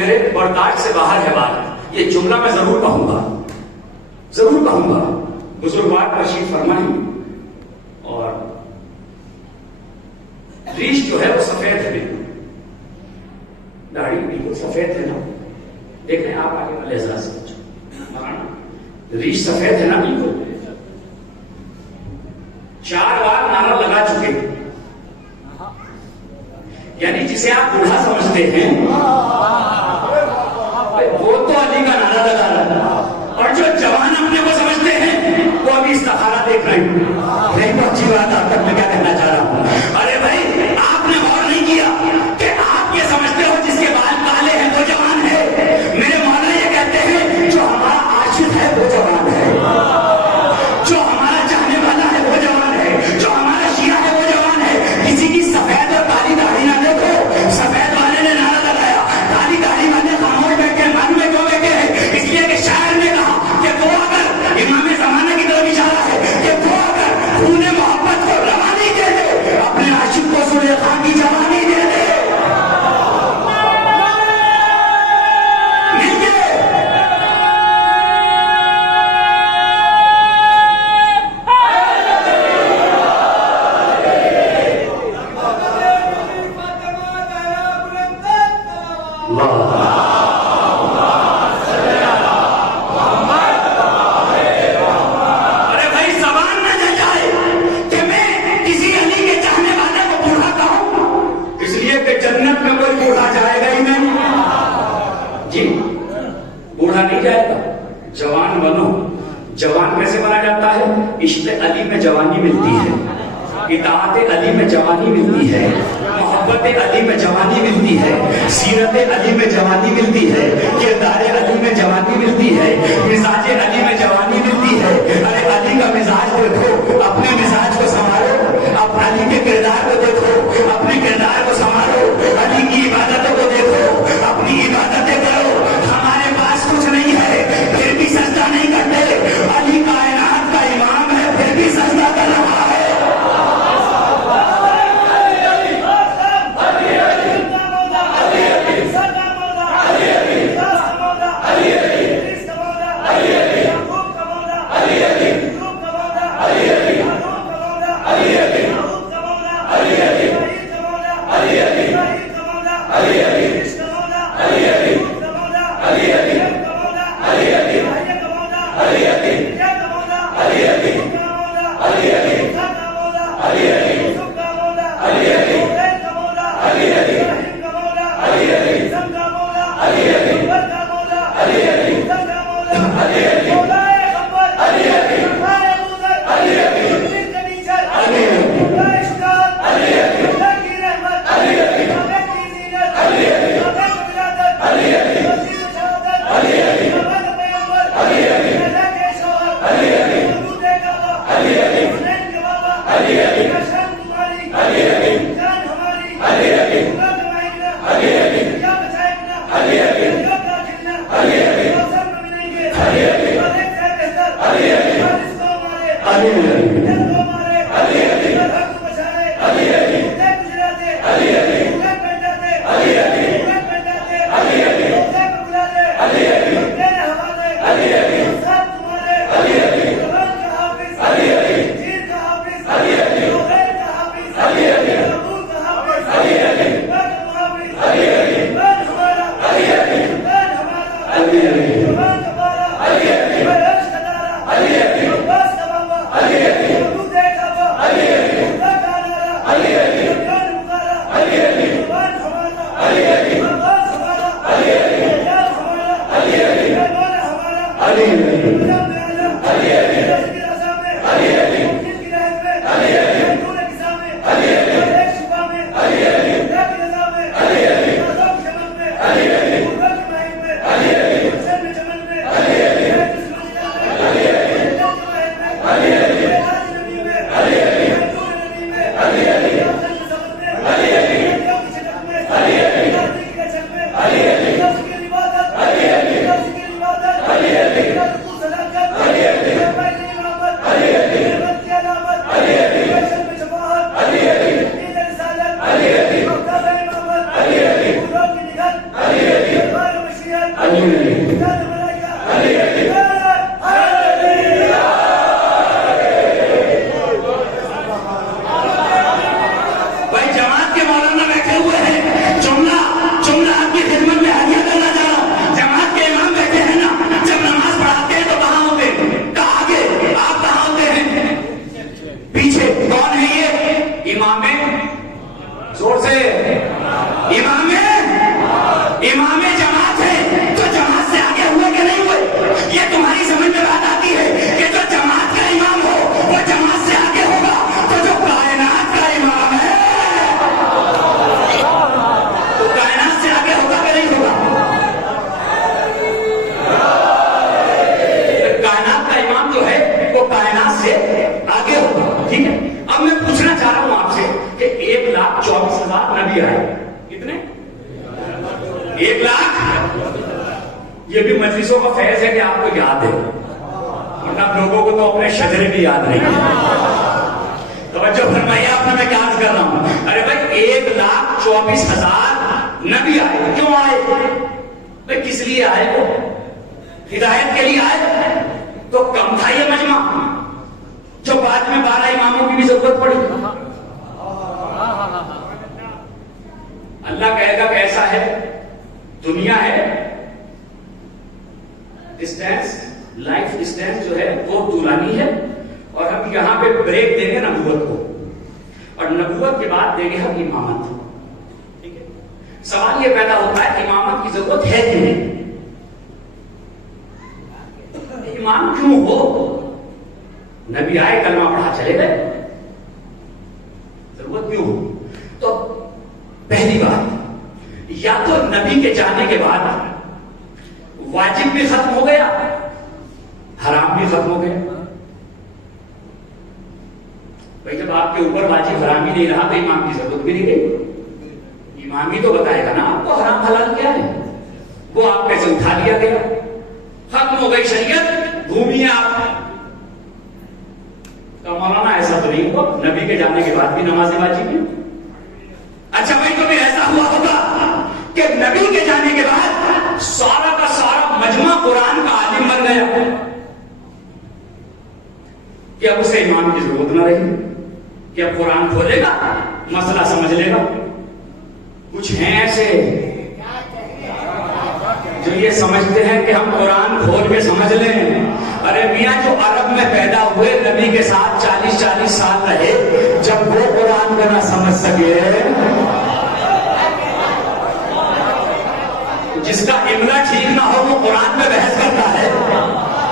میرے برداشت سے باہر ہے بات. یہ جملہ میں ضرور کہوں گا، ضرور کہوں گا. بزرگوار تشریف فرمائیں اور ریش جو ہے وہ سفید ہے، داڑھی بالکل سفید ہے نا. دیکھ رہے ہیں آپ آگے والے اعزاز مولانا، ریش سفید ہے نا بالکل. 4 بار نعرہ لگا چکے، یعنی جسے آپ بوڑھا سمجھتے ہیں وہ تو علی کا نعرہ لگا رہا ہے، اور جو جوان اپنے کو سمجھتے ہیں وہ ابھی استخارہ دیکھ رہے ہیں. نہیں تو اچھی بات آپ تک میں کیا کہنا چاہ رہا ہوں. ارے بھائی آپ نے غور نہیں کیا کہ آپ یہ سمجھتے ہو جس کے بال کالے ہیں وہ جوان ہے. میرے مولانا یہ کہتے ہیں جو ہمارا عاشق ہے وہ جوان ہے، جو ہمارا چاہنے والا ہے وہ جوان ہے، جو ہمارا شیعہ ہے وہ جوان ہے. کسی کی سفید اور کالی داڑھی نہ دیکھو. سفید والے نے نعرہ لگایا، کالی داڑھی والے خاموش بیٹھے، من میں کیوں بیٹھے ہیں؟ اس لیے کہ شاعر نے کہا کہ وہ اگر امام زمانہ کی طرف اشارہ ہے کہ وہ اگر خون محبت کو روانی دے دے، اپنے عاشق کو زلیخا کی جوانی دے دے. جوان کیسے بنا جاتا ہے؟ عشق علی میں جوانی ملتی ہے، اطاعت علی میں جوانی ملتی ہے، محبت علی میں جوانی ملتی ہے، سیرت علی میں جوانی ملتی ہے، کردار علی میں جوانی ملتی ہے، مزاج علی میں جوانی ملتی ہے. ارے علی کا مزاج دیکھو، اپنے مزاج کو سنبھالو. اب علی کے کردار کو دیکھو، اپنے کردار کو سنبھالو. علی کی عبادتوں کو دیکھو، اپنی عبادتیں کرو. ہمارے پاس کچھ نہیں ہے پھر بھی سجدہ نہیں کرتے. علی کائنات کا امام ہے پھر بھی سجدہ کر رہا ہے. نبی آئے. کتنے؟ 1,00,000. یہ بھی مجلسوں کا فیض ہے کہ آپ کو یاد ہے، ورنہ لوگوں کو تو اپنے شجرے بھی یاد نہیں. توجہ فرمائیے، آپ نے میں کیا عرض کر رہا ہوں. ارے بھائی 1,24,000 نبی آئے. کیوں آئے بھائی؟ کس لیے آئے؟ وہ ہدایت کے لیے آئے. تو کم تھا یہ مجمع جو بعد میں 12 اماموں کی بھی ضرورت پڑی. اللہ کہے گا کیسا ہے؟ دنیا ہے، ڈسٹینس، لائف ڈسٹینس جو ہے وہ طولانی ہے، اور ہم یہاں پہ بریک دیں گے نبوت کو، اور نبوت کے بعد دیں گے ہم امامت. ٹھیک ہے؟ سوال یہ پیدا ہوتا ہے امامت کی ضرورت ہے کہ نہیں؟ امام کیوں ہو؟ نبی آئے، کلمہ پڑھا، چلے گئے، ضرورت کیوں ہو؟ تو پہلی بات، یا تو نبی کے جانے کے بعد واجب بھی ختم ہو گیا، حرام بھی ختم ہو گیا. بھائی جب آپ کے اوپر واجب حرام ہی نہیں رہا تو امام کی ضرورت بھی نہیں گئی. امام ہی تو بتائے گا نا آپ کو حرام حلال کیا ہے. وہ آپ پہ سے اٹھا لیا گیا، ختم ہو گئی شریعت، گھومیے آپ. تو مولانا ایسا تو نہیں ہوا، نبی کے جانے کے بعد بھی نماز واجب ہے. اچھا بھائی کبھی ایسا ہوا ہوگا کہ نبی کے جانے کے بعد سارا کا سارا مجمع قرآن کا عالم بن گیا کہ اب اسے امام کی ضرورت نہ رہی کہ اب قرآن کھولے گا، مسئلہ سمجھ لے گا. کچھ ہیں ایسے جو یہ سمجھتے ہیں کہ ہم قرآن کھول کے سمجھ لیں. ارے میاں جو عرب میں پیدا ہوئے، نبی کے ساتھ 40 سال رہے، جب وہ قرآن کا نہ سمجھ سکے، جس کا املا ٹھیک نہ ہو وہ قرآن پہ بحث کرتا ہے.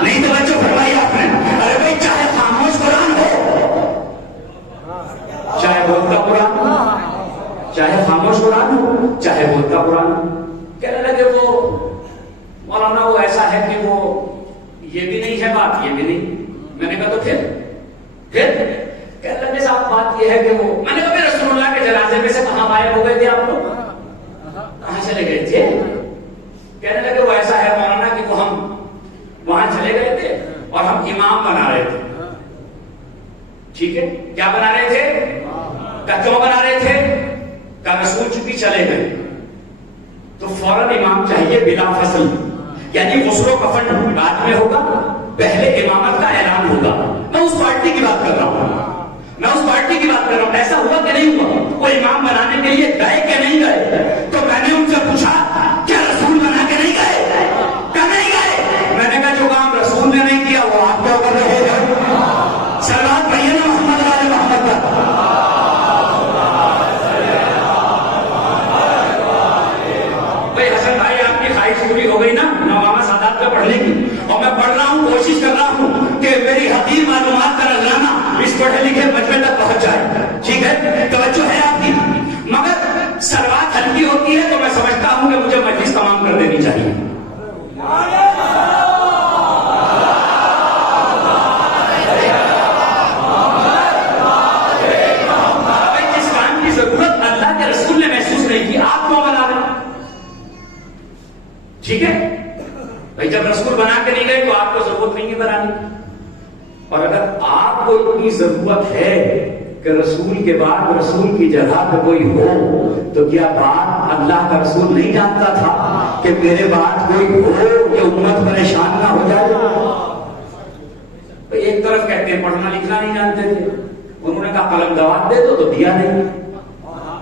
نہیں توجہ فرمائی آپ نے. ارے بھائی چاہے خاموش قرآن ہو، چاہے بولتا قرآن ہو، چاہے خاموش قرآن ہو، چاہے بولتا قرآن ہو. کہنے لگے وہ مولانا وہ ایسا ہے کہ وہ یہ بھی نہیں ہے بات، یہ بھی نہیں. میں نے کہا تو پھر کہنے لگے صاحب بات یہ ہے کہ وہ، میں نے کہا رسول اللہ کے جنازے میں سے کہاں غائب ہو گئے تھے آپ لوگ، کہاں چلے گئے تھے؟ کہنے لگے وہ ایسا ہے مولانا کہ وہ ہم وہاں چلے گئے تھے اور ہم امام بنا رہے تھے. ٹھیک ہے، کیا بنا رہے تھے؟ کیوں بنا رہے تھے؟ کہ رسول چونکہ چلے گئے تو فوراً امام چاہیے بلا فصل، یعنی غسل و کفن بعد میں ہوگا، پہلے امامت کا اعلان ہوگا. میں اس پارٹی کی بات کر رہا ہوں، ایسا ہوا کہ نہیں ہوا؟ وہ امام بنانے کے لیے گئے کہ نہیں گئے؟ تو میں نے ان سے پوچھا کیا رسول بنا کے نہیں گئے؟ کہ نہیں گئے. میں نے کہا جو کام رسول نے نہیں کیا وہ آپ کیا کر رہے ہیں؟ سلوات پڑھیے نا محمد علی محمد کا. بھائی حسن بھائی آپ کی خواہش پوری ہو گئی نا نوامہ سادات کا پڑھنے کی، اور میں پڑھ رہا ہوں، کوشش کر رہا ہوں کہ میری حقیر معلومات کا نذرانہ اس پڑھے لکھے مجمع تک پہنچ جائے. ٹھیک ہے، توجہ ہے آپ کی. مگر سروات ہلکی ہوتی ہے تو میں سمجھتا ہوں کہ مجھے مجلس تمام کر دینی چاہیے. جس کام کی ضرورت اللہ کے رسول نے محسوس نہیں کی، آپ کیوں بنا رہے؟ ٹھیک ہے بھائی، جب رسول بنا کے نہیں گئے تو آپ کو ضرورت نہیں ہے بنانے. اور اگر آپ کو اتنی ضرورت ہے کہ رسول کے بعد رسول کی جگہ پہ کوئی ہو تو کیا بات اللہ کا رسول نہیں جانتا تھا کہ میرے بعد کوئی ہو کہ امت پریشان نہ ہو جائے؟ ایک طرف کہتے ہیں پڑھنا لکھنا نہیں جانتے تھے، انہوں نے کہا قلم دوات دے دو تو دیا نہیں.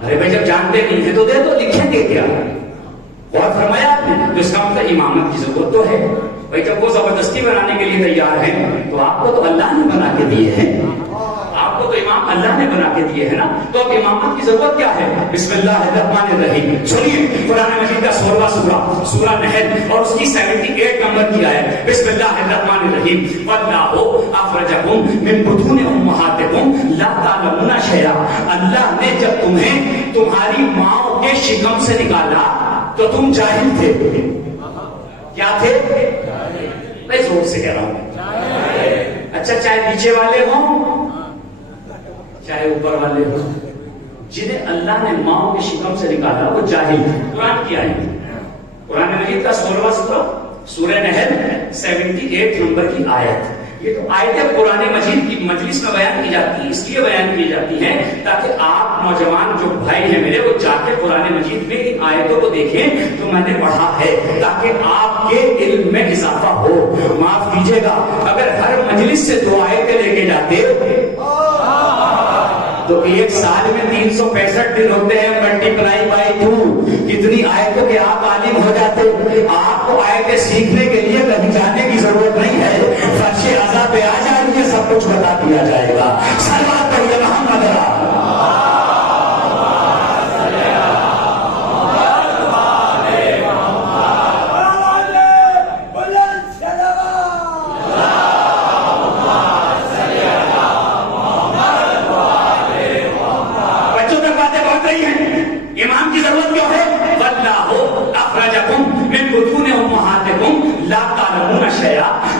ارے بھائی جب جانتے نہیں تھے تو دے دو، لکھیں گے کیا؟ اور فرمایا آپ نے تو اس کا مطلب امامت کی ضرورت تو ہے. بھائی جب وہ زبردستی بنانے کے لیے تیار ہیں تو آپ کو تو اللہ نے بنا کے دیے ہیں، آپ کو تو امام اللہ نے بنا کے دیے ہیں نا، تو اب امامت کی ضرورت کیا ہے؟ بسم اللہ الرحمن الرحیم. سنیے قرآن مجید کا 16واں سورہ سورہ نحل اور اس کی 78 نمبر کی آیت. بسم اللہ الرحمن الرحیم. واللہ اخرجکم من بطون امہاتکم لا تعلمون شیئا. اللہ نے جب تمہیں تمہاری ماں کے شکم سے نکالا تو تم جاہل تھے. کیا تھے؟ میں زور سے کہہ رہا ہوں. اچھا چاہے نیچے والے ہوں چاہے اوپر والے ہوں، جنہیں اللہ نے ماں کے شکم سے نکالا وہ جاہل تھے. قرآن کی آیت، قرآن مجید کا 16واں سورہ سورہ نحل 78 نمبر کی آیت. یہ تو آیتیں قرآن مجید کی مجلس میں بیان کی جاتی ہیں، اس لیے بیان کی جاتی ہیں تاکہ آپ نوجوان جو بھائی ہیں میرے وہ جا کے قرآن مجید میں ان آیتوں کو دیکھیں تو میں نے پڑھا ہے، تاکہ آپ کے علم میں اضافہ ہو. معاف کیجیے گا اگر ہر مجلس سے 2 آیتیں لے کے جاتے تو ایک سال میں 365 دن ہوتے ہیں، ملٹیپلائی بائی 2 کتنی آیتوں کے آپ عالم ہو جاتے. آپ کو آیتیں سیکھنے کے لیے کہیں جانے کی ضرورت نہیں ہے، فرش اعضا پہ آ جائیے سب کچھ بتا دیا جائے گا. صلوات پڑھیے محمد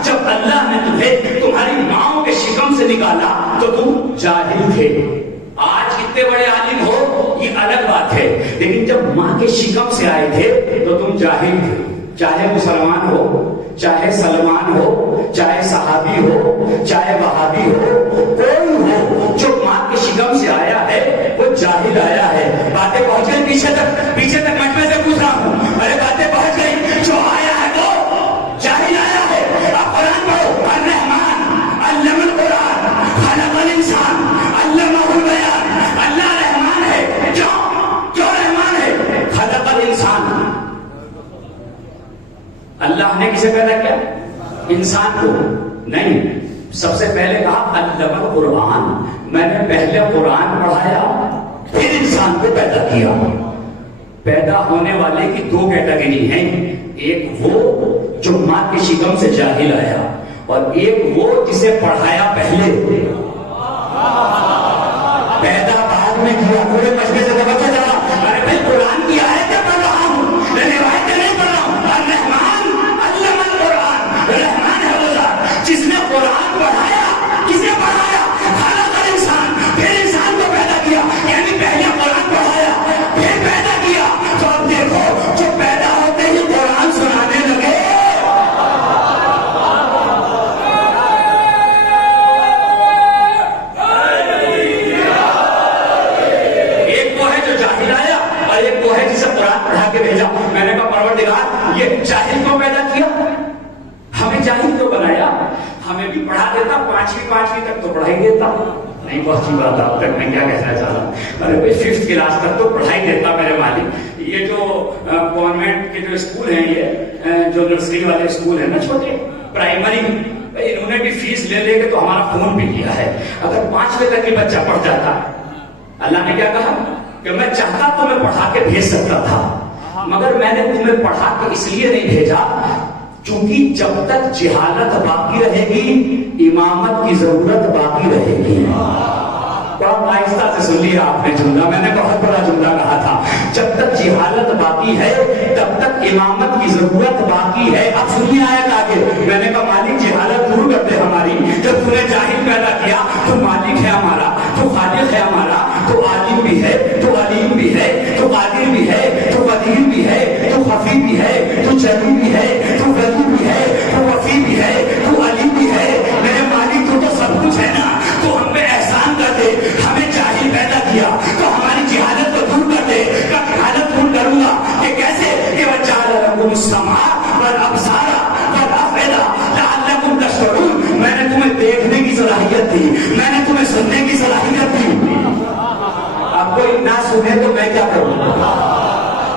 جب اللہ نے تمہیں تمہاری ماں کے شکم سے نکالا تو تم جاہل تھے. آج کتنے بڑے عالم ہو یہ الگ بات ہے، لیکن جب ماں کے شکم سے آئے تھے تو تم جاہل تھے. چاہے مسلمان ہو، چاہے سلمان ہو، چاہے صحابی ہو، چاہے وہابی ہو، کوئی ہو جو ماں کے شکم سے آیا ہے وہ جاہل آیا ہے. باتیں پہنچ گئی پیچھے تک مجمع سے پوچھ رہا ہوں. ارے باتیں پہنچ گئی، جو آیا ہے وہ جاہل آیا ہے. آپ قرآن پڑھو. الرحمن علم القرآن خلق الانسان علمہ البیان. اللہ رحمان ہے. کیوں رحمان ہے؟ خلق الانسان. اللہ نے کسے پیدا کیا؟ انسان کو نہیں. سب سے پہلے کہا علم القرآن، میں نے پہلے قرآن پڑھایا پھر انسان کو پیدا کیا. پیدا ہونے والے کی 2 کیٹیگری ہیں، ایک وہ جو ماں کے شکم سے جاہل آیا اور ایک وہ جسے پڑھایا پہلے. پیدا بعد میں کیا. پورے مشکل سے توجہ جا. ارے بھائی قرآن کی آیتیں پڑھ رہا ہوں، روایتیں نہیں پڑھ رہا ہوں. الرحمن علم القرآن. رحمان ہے وہ ذات جس نے قرآن پڑھایا. کسے پڑھایا؟ خلق الانسان. پھر انسان کو پیدا کیا. یعنی پہلے قرآن پڑھایا پھر پیدا کیا. تو اب دیکھو جو پیدا ہوتے ہی قرآن سنانے لگے. ایک وہ ہے جو جاہل آیا اور ایک وہ ہے جسے قرآن پڑھا کے بھیجا. میں نے کہا پروردگار یہ جاہل کو پیدا کیا، ہمیں جاہل تو بنایا. ہمیں بھی پڑھا دیتا، 5ویں تک تو پڑھائی دیتا. نہیں پہنچی بات اب تک میں کیا کہنا چاہ رہا ہوں. ارے بھائی 5th کلاس تک تو پڑھائی دیتا میرے مالک. یہ جو گورنمنٹ کے جو اسکول ہیں، یہ جو نرسری والے اسکول ہیں نا چھوٹے پرائمری، انہوں نے بھی فیس لے کے تو ہمارا خون بھی لیا ہے. اگر 5ویں تک ہی بچہ پڑھ جاتا، اللہ نے کیا کہا کہ میں چاہتا تو میں پڑھا کے بھیج سکتا تھا، مگر میں نے تمہیں پڑھا کے اس لیے نہیں بھیجا کیونکہ جب تک جہالت باقی رہے گی امامت کی ضرورت باقی رہے گی. بہت آہستہ سے سن لیا آپ نے جملہ، میں نے بہت بڑا جملہ کہا تھا. جب تک جہالت باقی ہے تب تک امامت کی ضرورت باقی ہے. اب سنیے آیت آگے. میں نے کہا مالک جہالت دور کر دے ہماری. جب تم نے جاہل پیدا کیا تو مالک ہے ہمارا، تو خالق ہے ہمارا، تو عالم بھی ہے، تو علیم بھی ہے، تو قادر بھی ہے، تو قدیر بھی ہے، تو خفی بھی ہے، تو جلی بھی ہے، تو ولی بھی ہے، تو وفی بھی ہے، تو علی بھی ہے. میرے مالک تو سب کچھ ہے نا. تو ہم پہ احسان کر دے، ہمیں والابصار والافئدہ لعلکم تشکرون، میں نے تمہیں دیکھنے کی صلاحیت دی، میں نے تمہیں سننے کی صلاحیت دی. اب کوئی نہ سنے تو میں کیا کروں؟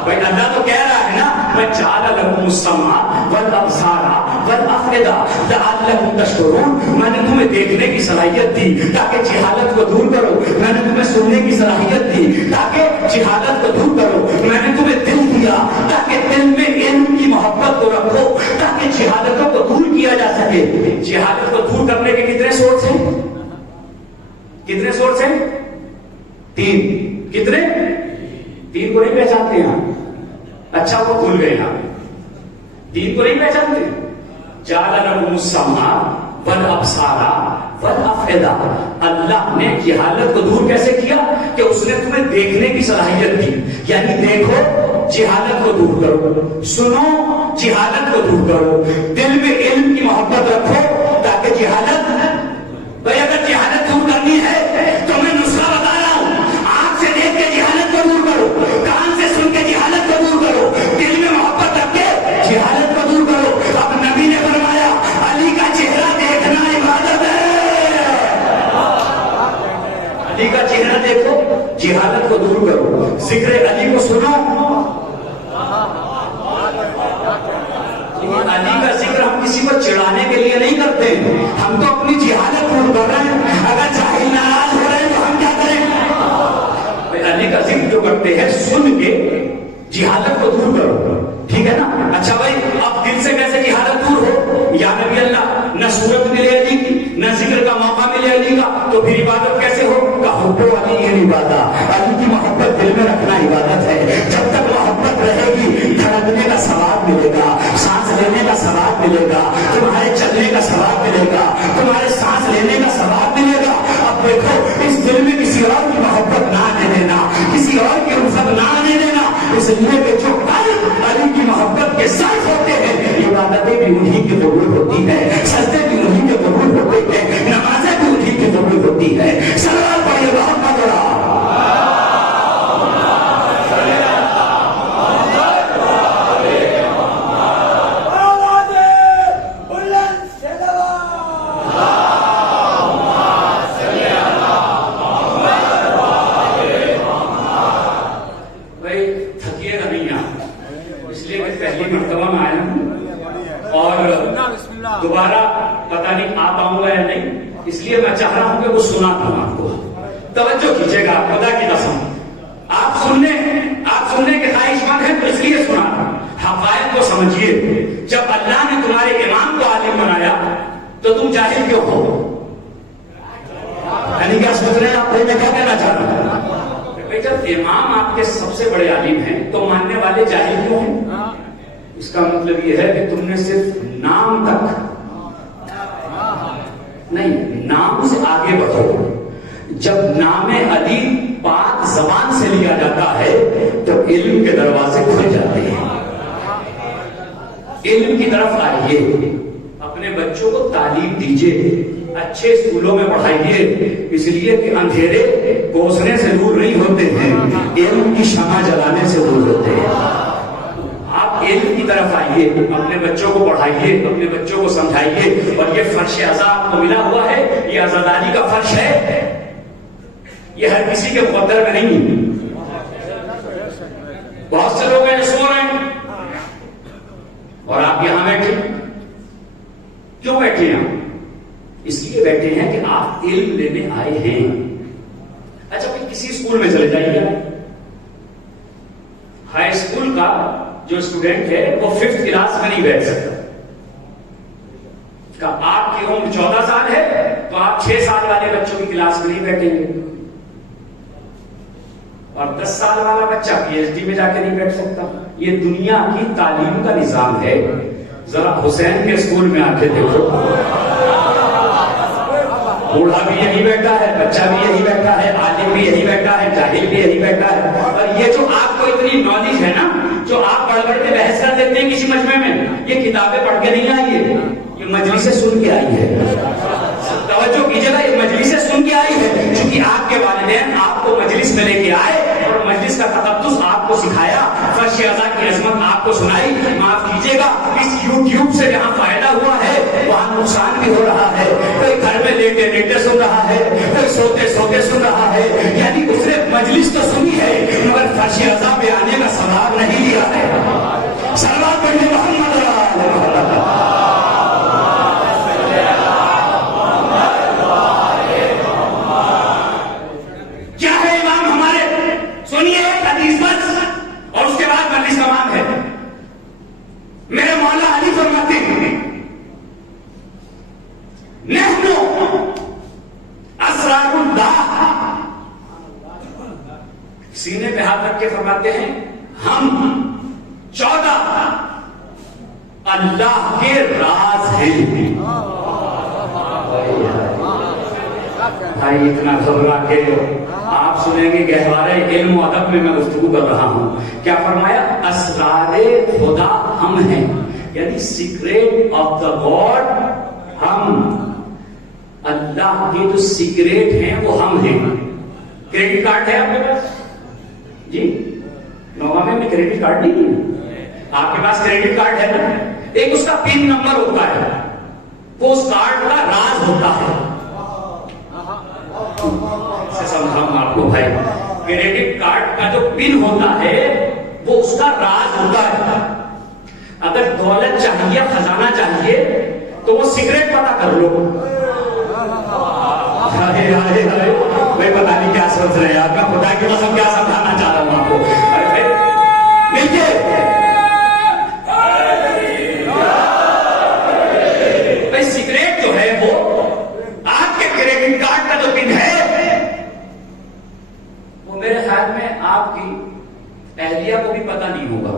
بھائی اللہ تو کہہ رہا ہے نا وَجَعَلَ لَكُمُ السَّمْعَ وَالْأَبْصَارَ وَالْأَفْئِدَةَ لَعَلَّكُمْ تَشْكُرُونَ، میں نے تمہیں دیکھنے کی صلاحیت دی تاکہ جہالت کو دور کرو، میں نے تمہیں سننے کی صلاحیت دی تاکہ جہالت کو دور کرو، میں نے تمہیں دل دیا تاکہ دل میں علم کی محبت کو رکھو تاکہ جہالتوں کو دور کیا جا سکے. جہالت کو دور کرنے کے کتنے سورس ہیں؟ کتنے سورس ہیں؟ 3. کتنے؟ 3 کو نہیں پہچانتے ہیں. اچھا وہ بھول گئے ہیں. 3 کو نہیں پہچانتے. جعل لکم السمع والابصار والافئدہ، اللہ نے جہالت کو دور کیسے کیا کہ اس نے تمہیں دیکھنے کی صلاحیت دی. یعنی دیکھو جہالت کو دور کرو، سنو جہالت کو دور کرو، دل میں علم کی محبت رکھو تاکہ جہالت. بھائی اگر جہالت دور کرنی ہے تو میں نسخہ بتا رہا ہوں. آنکھ سے دیکھ کے جہالت کو دور کرو، کان سے سن کے جہالت کو دور کرو، دل میں محبت رکھ کے جہالت کو دور کرو. اب نبی نے فرمایا علی کا چہرہ دیکھنا عبادت ہے. علی کا چہرہ دیکھو، جہالت کو دور کرو، ذکر علی کو سنو. علی کا ذکر ہم کسی کو چڑھانے کے لیے نہیں کرتے، ہم تو اپنی جہالت دور کر رہے ہیں. اگر جاہل ناراض ہو رہے ہیں تو ہم کیا کریں؟ علی کا ذکر جو کرتے ہیں سن کے جہالت کو دور کرو. ٹھیک ہے نا؟ اچھا بھائی اب دل سے کیسے جہالت دور ہو؟ یا نبی اللہ نہ صورت ملے علی کی نہ ذکر کا موقع ملے علی کا، تو پھر عبادت کیسے ہو؟ کہ حب علی یہ عبادت، علی کی محبت دل میں رکھنا عبادت ہے. جب تک محبت رہے گی دھڑکنے کا ثواب ملے گا، سانس لینے کا ثواب ملے گا، تمہارے چلنے کا ثواب ملے گا، تمہارے سانس لینے کا ثواب ملے گا. اب دیکھو اس دل میں کسی اور کی محبت نہ آنے دینا، کسی اور کی الفت نہ آنے دینا. اس لیے کہ جو علی کی محبت کے ساتھ ہوتے ہیں عبادتیں بھی انہی کی قبول ہوتی ہے، سجدے بھی انہی کے قبول ہوتے ہیں، نمازیں بھی انہی کی قبول ہوتی ہے. سلام پڑھیے محمد اللہ. دوبارہ پتہ نہیں آ پاؤں گا یا نہیں، اس لیے میں چاہ رہا ہوں کہ وہ سنا دوں آپ کو. توجہ کیجیے گا، خدا کی قسم آپ سننے کے خواہش مند ہیں تو اس لیے سنا رہا ہوں. حقائق کو سمجھیے. جب اللہ نے تمہارے امام کو عالم بنایا تو تم جاہل کیوں ہو؟ یعنی کیا سوچ رہے ہیں آپ؟ میں کیا کہنا چاہ رہا ہوں؟ جب امام آپ کے سب سے بڑے عالم ہیں تو ماننے والے جاہل کیوں ہیں؟ اس کا مطلب یہ ہے کہ تم نے صرف نام تک نہیں، نام سے آگے بڑھو. جب نام علی پاک زبان سے لیا جاتا ہے تو علم کے دروازے کھل جاتے ہیں. علم کی طرف آئیے، اپنے بچوں کو تعلیم دیجیے، اچھے اسکولوں میں پڑھائیے، اس لیے کہ اندھیرے کوسنے سے دور نہیں ہوتے ہیں، علم کی شمع جلانے سے دور ہوتے ہیں. آپ علم کی طرف آئیے، اپنے بچوں کو پڑھائیے، اپنے بچوں کو سمجھائیے. اور یہ فرش عزا آپ کو ملا ہوا ہے، یہ آزاداری کا فرش ہے، یہ ہر کسی کے مقدر میں نہیں. بہت سے لوگ ہیں سو رہے ہیں اور آپ یہاں بیٹھے. کیوں بیٹھے ہیں؟ اس لیے بیٹھے ہیں کہ آپ علم لینے آئے ہیں. اچھا پھر کسی اسکول میں چلے جائیے، ہائی اسکول کا جو اسٹوڈنٹ ہے وہ 5th کلاس میں نہیں بیٹھ سکتا. کہ آپ کی عمر 14 سال ہے تو آپ 6 سال والے بچوں کی کلاس میں نہیں بیٹھیں گے، اور 10 سال والا بچہ PhD میں جا کے نہیں بیٹھ سکتا. یہ دنیا کی تعلیم کا نظام ہے. ذرا حسین کے اسکول میں آ کے دیکھو، بوڑھا بھی یہی بیٹھا ہے، بچہ بھی یہی بیٹھا ہے، عالم بھی یہی بیٹھا ہے، جاہل بھی یہی بیٹھا ہے. اور یہ جو آپ کو اتنی نالج ہے نا، جو آپ پڑھ پڑھ کے بحث کر دیتے ہیں کسی مجمع میں، یہ کتابیں پڑھ کے نہیں آئی ہے، یہ مجلس سے سن کے آئی ہے. توجہ کیجیے گا، یہ مجلس سے سن کے آئی ہے، کیونکہ آپ کے والدین آپ کو مجلس میں لے کے آئے اور مجلس کا تقدس آپ کو سکھایا، فرش عزا کی عظمت آپ کو سنائی. معاف کیجیے گا, اس یوٹیوب سے جہاں فائدہ ہوا ہے وہاں نقصان بھی ہو رہا ہے. کوئی گھر میں لیٹے لیٹے سن رہا ہے, کوئی سوتے سوتے سن رہا ہے. یعنی اس نے مجلس تو سنی ہے مگر فرش عزا پہ آنے کا ثواب نہیں لیا ہے. صلوات پڑھنے محمد کیا ہے امام ہمارے. سنیے ایک حدیث بس اور اس کے بعد مجلس تمام ہے. میرے مولا علی فرماتے ہیں نحن اسرار اللہ, سینے پہ ہاتھ رکھ کے فرماتے ہیں ہم 14 اللہ کے راز ہیں. بھائی اتنا گھبرا کے آپ سنیں گے گہوارے علم و ادب میں گفتگو کر رہا ہوں. کیا فرمایا؟ اسرار خدا ہم ہیں, یعنی سیکریٹ آف دا گاڈ ہم, اللہ کے جو سیکریٹ ہیں وہ ہم ہیں. کریڈٹ کارڈ ہے آپ کے پاس جی؟ نوگا میں کریڈٹ کارڈ نہیں ہے. آپ کے پاس کریڈٹ کارڈ ہے نا, ایک اس کا پن نمبر ہوتا ہے, وہ اس کارڈ کا راز ہوتا ہے. سمجھاؤں آپ کو بھائی, کریڈٹ کارڈ کا جو پن ہوتا ہے وہ اس کا راز ہوتا ہے. اگر دولت چاہیے, خزانہ چاہیے تو وہ سیکریٹ پتا کر لو. میں پتا نہیں کیا سوچ رہے ہیں آپ کا, خدا کی قسم کیا سمجھانا چاہ رہا ہوں آپ کو. بھائی سیکریٹ جو ہے وہ آپ کے کریڈٹ کارڈ کا جو پن ہے وہ میرے خیال میں آپ کی اہلیہ کو بھی پتا نہیں ہوگا.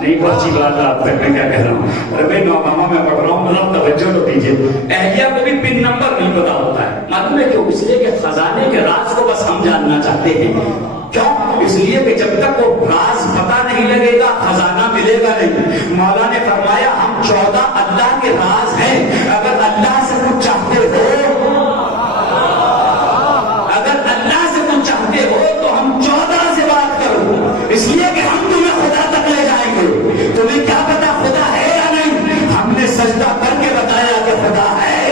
نہیں پہنچی بات آپ تک, میں کیا کہہ رہا ہوں. ارے میں نوگاما میں پڑھ رہا ہوں, مطلب توجہ تو دیجیے. اہلیہ کو بھی پن نمبر نہیں پتا ہوتا ہے. معلوم ہے کیوں؟ اس لیے کہ خزانے کے راز کو بس ہم جاننا چاہتے ہیں. کیوں؟ اس لیے کہ جب تک وہ راز پتا نہیں لگے گا خزانہ ملے گا نہیں. مولا نے فرمایا ہم 14 اللہ کے راز ہیں. اگر اللہ سے کچھ چاہتے ہو, اگر اللہ سے کچھ چاہتے ہو تو ہم 14 سے بات کرو, اس لیے کہ ہم تمہیں خدا تک لے جائیں گے. تمہیں کیا پتا خدا ہے یا نہیں؟ ہم نے سجدہ کر کے بتایا کہ خدا ہے.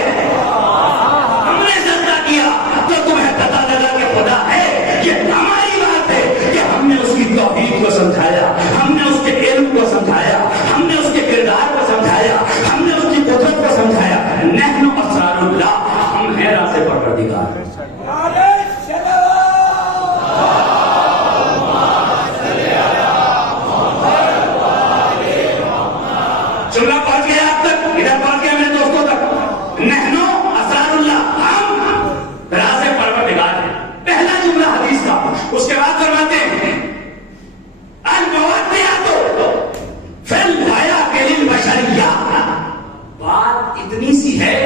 ہم نے سجدہ کیا تو تمہیں پتا لگا کہ خدا ہے. یہ ہماری بات ہے کہ ہم نے اس کی توحید کو سمجھایا, ہم نے اس کے علم کو سمجھایا, ہم نے اس کے کردار کو سمجھایا, ہم نے اس کی قدرت کو سمجھایا. نحن اسرار اللہ, ہم ہیں راز پروردگار. جملہ پہنچ گیا آپ تک, ادھر پہنچ گیا میرے دوستوں تک. نحنو اسرار اللہ, ہم راز پروردگار ہیں. پہلا جملہ حدیث کا. اس کے بعد فرماتے ہیں الموادیات فی الحیاۃ للبشریہ. بات اتنی سی ہے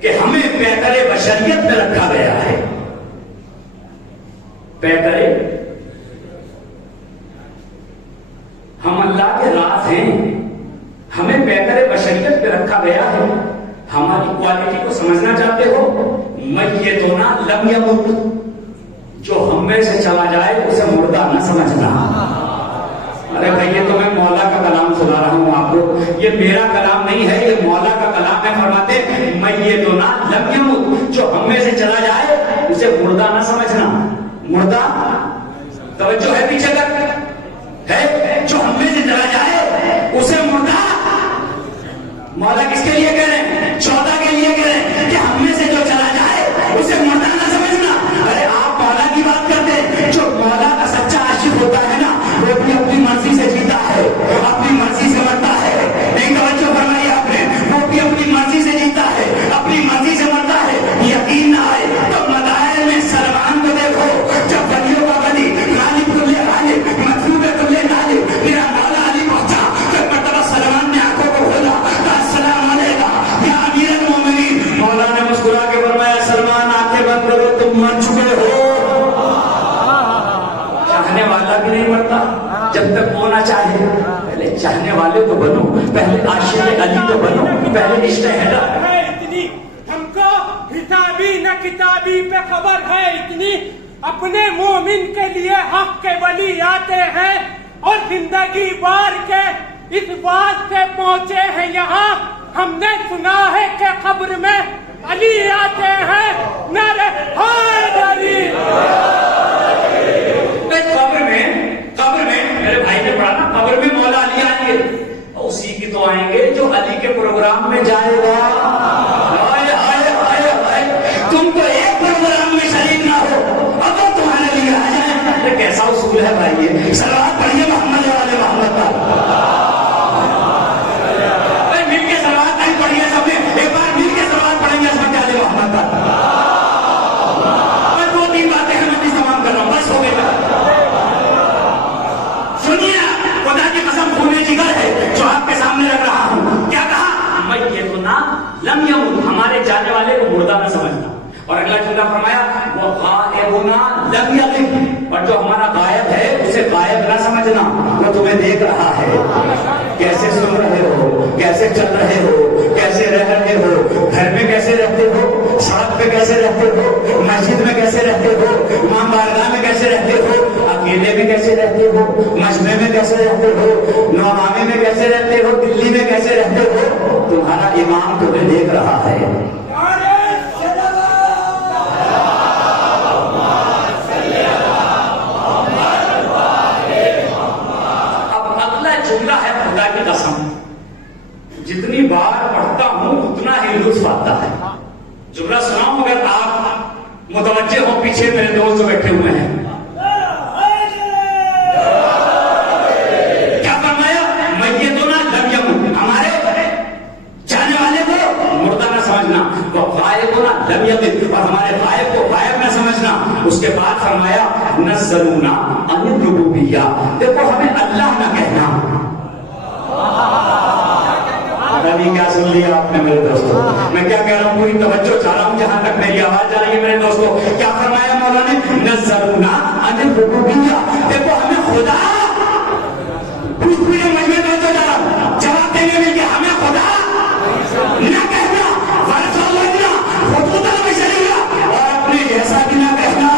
کہ ہمیں پیکر بشریت میں رکھا گیا ہے. پیکر, ہم اللہ کے راز ہیں, ہمیں پیکر بشریت پہ رکھا گیا ہے. ہماری کوالٹی کو سمجھنا چاہتے ہو؟ میتنا لم یمت, جو ہم میں سے چلا جائے اسے مردہ نہ سمجھنا. ارے بھائی یہ تو میں مولا کا کلام سنا رہا ہوں آپ کو, یہ میرا کلام نہیں ہے, یہ مولا کا کلام ہے. فرماتے میتنا لم یمت, جو ہم میں سے چلا جائے اسے مردہ نہ سمجھنا. مردہ توجہ ہے پیچھے تک ہے, جو ہم میں سے چلا جائے اسے مردہ. مولا کس کے لیے کہہ رہے ہیں؟ 14 کے لیے کہہ رہے ہیں کہ ہم میں سے جو چلا جائے اسے مردہ نہ سمجھنا. ارے آپ مولا کی بات کرتے ہیں, جو مولا کا سچا عاشق ہوتا ہے نا وہ بھی اپنی مرضی سے جیتا ہے, اپنی مرضی سے مرتا ہے. نہیں توجہ فرمائی آپ نے, وہ بھی اپنی مرضی سے جیتا ہے, اپنی مرضی سے مرتا ہے. یقین نہ آئے تو مدائن میں سلمان کو دیکھو, جب ولیوں کا ولی غالب کلے غالب مطلوب کلے غالب میرا مولا علی پہنچا تو ایک مرتبہ سلمان نے آنکھوں کو کھولا, السلام علیکم یا امیر المومنین. مولا نے مسکرا کے فرمایا سلمان آنکھیں بند کرو, تم مر چکے ہو. چاہنے والا بھی نہیں مرتا جب تک وہ نہ چاہے. پہلے چاہنے والے تو بنو, پہلے عاشق علی تو بنو, پہلے عشق حیدر. اتنی ہم کو حسابی نہ کتابی پہ خبر ہے, اتنی اپنے مومن کے لیے حق کے ولی آتے ہیں اور زندگی بار کے اس بات سے پہنچے ہیں یہاں. ہم نے سنا ہے کہ قبر میں علی آتے ہیں. نعرہ حیدری. قبر میں میرے بھائی نے پڑھا نا, قبر میں مولا علی آئیں گے, اسی کی تو آئیں گے جو علی کے پروگرام میں جائے گا. تم تو ایک پروگرام میں شریک نہ ہو, اگر تمہارے لیے آ جائیں. یہ کیسا اصول ہے بھائی, یہ صلوات پڑھیے محمد والے محمد کا. مل کے صلوات نہیں پڑھیے سب نے, ایک بار مل کے صلوات پڑھیں گے سب والے محمد کا. میں 2-3 باتیں ہیں, میں تمام کر رہا ہوں, بس ہو گئی. سنیے, خدا کی قسم خون جگر ہے جو آپ کے سامنے رکھ رہا ہوں. کیا کہا؟ میتنا لم یمت, ہمارے جانے والے کو مردہ نہ سمجھنا. اور اگلا جملہ فرمایا وہ غائبنا لم یغب, اور جو ہمارا غائب ہے اسے غائب نہ سمجھنا, وہ تمہیں دیکھ رہا ہے. کیسے سن رہے ہو, کیسے چل رہے ہو, کیسے رہ رہے ہو, گھر میں کیسے رہتے ہو, سڑک پہ کیسے رہتے ہو, مسجد میں کیسے رہتے ہو, امام بارگاہ میں کیسے رہتے ہو, اکیلے میں کیسے رہتے ہو, مجمع میں کیسے رہتے ہو, نوآبی میں کیسے رہتے ہو, دلی میں کیسے رہتے ہو, تمہارا امام تمہیں دیکھ رہا ہے. جملہ ہے خدا کی قسم, جتنی بار پڑھتا ہوں اتنا ہی لطف آتا ہے. جملہ سناؤں اگر آپ متوجہ ہو, پیچھے میرے دوست بیٹھے ہوئے ہیں. کیا فرمایا؟ میتنا لم یمت, ہمارے جانے والے کو مردہ نہ سمجھنا, وہ غائبنا لم یغب, اور ہمارے غائب کو غائب نہ سمجھنا. اس کے بعد فرمایا نزلونا عن الربوبیہ, دیکھو ہمیں اللہ نہ کہنا. ابھی کیا سن لیا آپ نے میرے دوستوں, میں کیا کہہ رہا ہوں, پوری توجہ چاہ رہا ہوں جہاں تک میری آواز جا رہی ہے میرے دوستوں. کیا فرمایا مولا نے؟ نزلونا عن الربوبیہ, دیکھو ہمیں خدا, پوری مجمع توجہ چاہ رہا ہوں, جواب دینے میں کہ ہمیں خدا نہ کہنا, ورسولنا خطوط البشریہ, اور اپنے جیسا بھی نہ کہنا.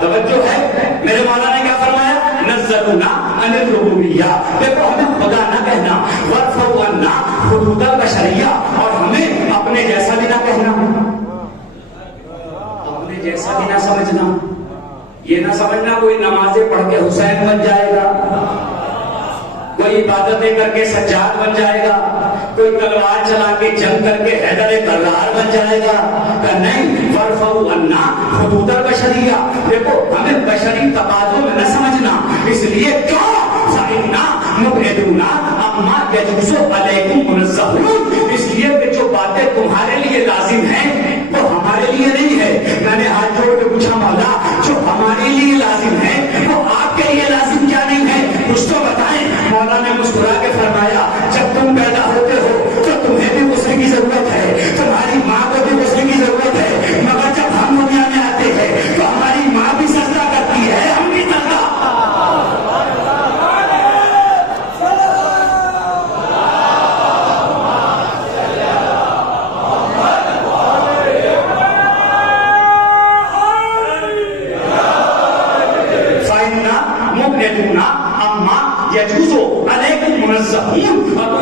توجہ ہے, میرے مولا نے کیا فرمایا؟ نزلونا عن الربوبیہ, دیکھو ہمیں خدا نہ کہنا, ورفعنا حدود البشریہ, اور ہمیں اپنے جیسا بھی نہ کہنا, اپنے جیسا بھی نہ سمجھنا. یہ نہ سمجھنا کوئی نمازیں پڑھ کے حسین بن جائے گا, کوئی عبادتیں کر کے سجاد بن جائے گا, کوئی تلوار چلا کے جنگ کر کے حیدر کرار بن جائے گا. نہیں, ورفعنا حدود البشریہ, دیکھو ہمیں بشری تقاضوں میں نہ سمجھنا. اس لیے کیوں؟ فإنا مبعدون عما يجوز علیکم منزہون, اس لیے کہ جو باتیں تمہارے لیے لازم ہیں وہ ہمارے لیے نہیں ہے. میں نے ہاتھ جوڑ کے پوچھا مولا, جو ہمارے لیے لازم ہے وہ آپ کے لیے لازم کیا نہیں ہے, کچھ تو بتائیں. مولا نے مسکرا کے فرمایا, جب تم پیدا ہوتے ہو تو تمہیں بھی غسل کی ضرورت ہے, تمہاری ماں کو بھی غسل کی ضرورت ہے, مگر جب ہم دنیا میں آتے ہیں تو ہماری ماں بھی سجدہ کرتی ہے, ہم بھی سجدہ.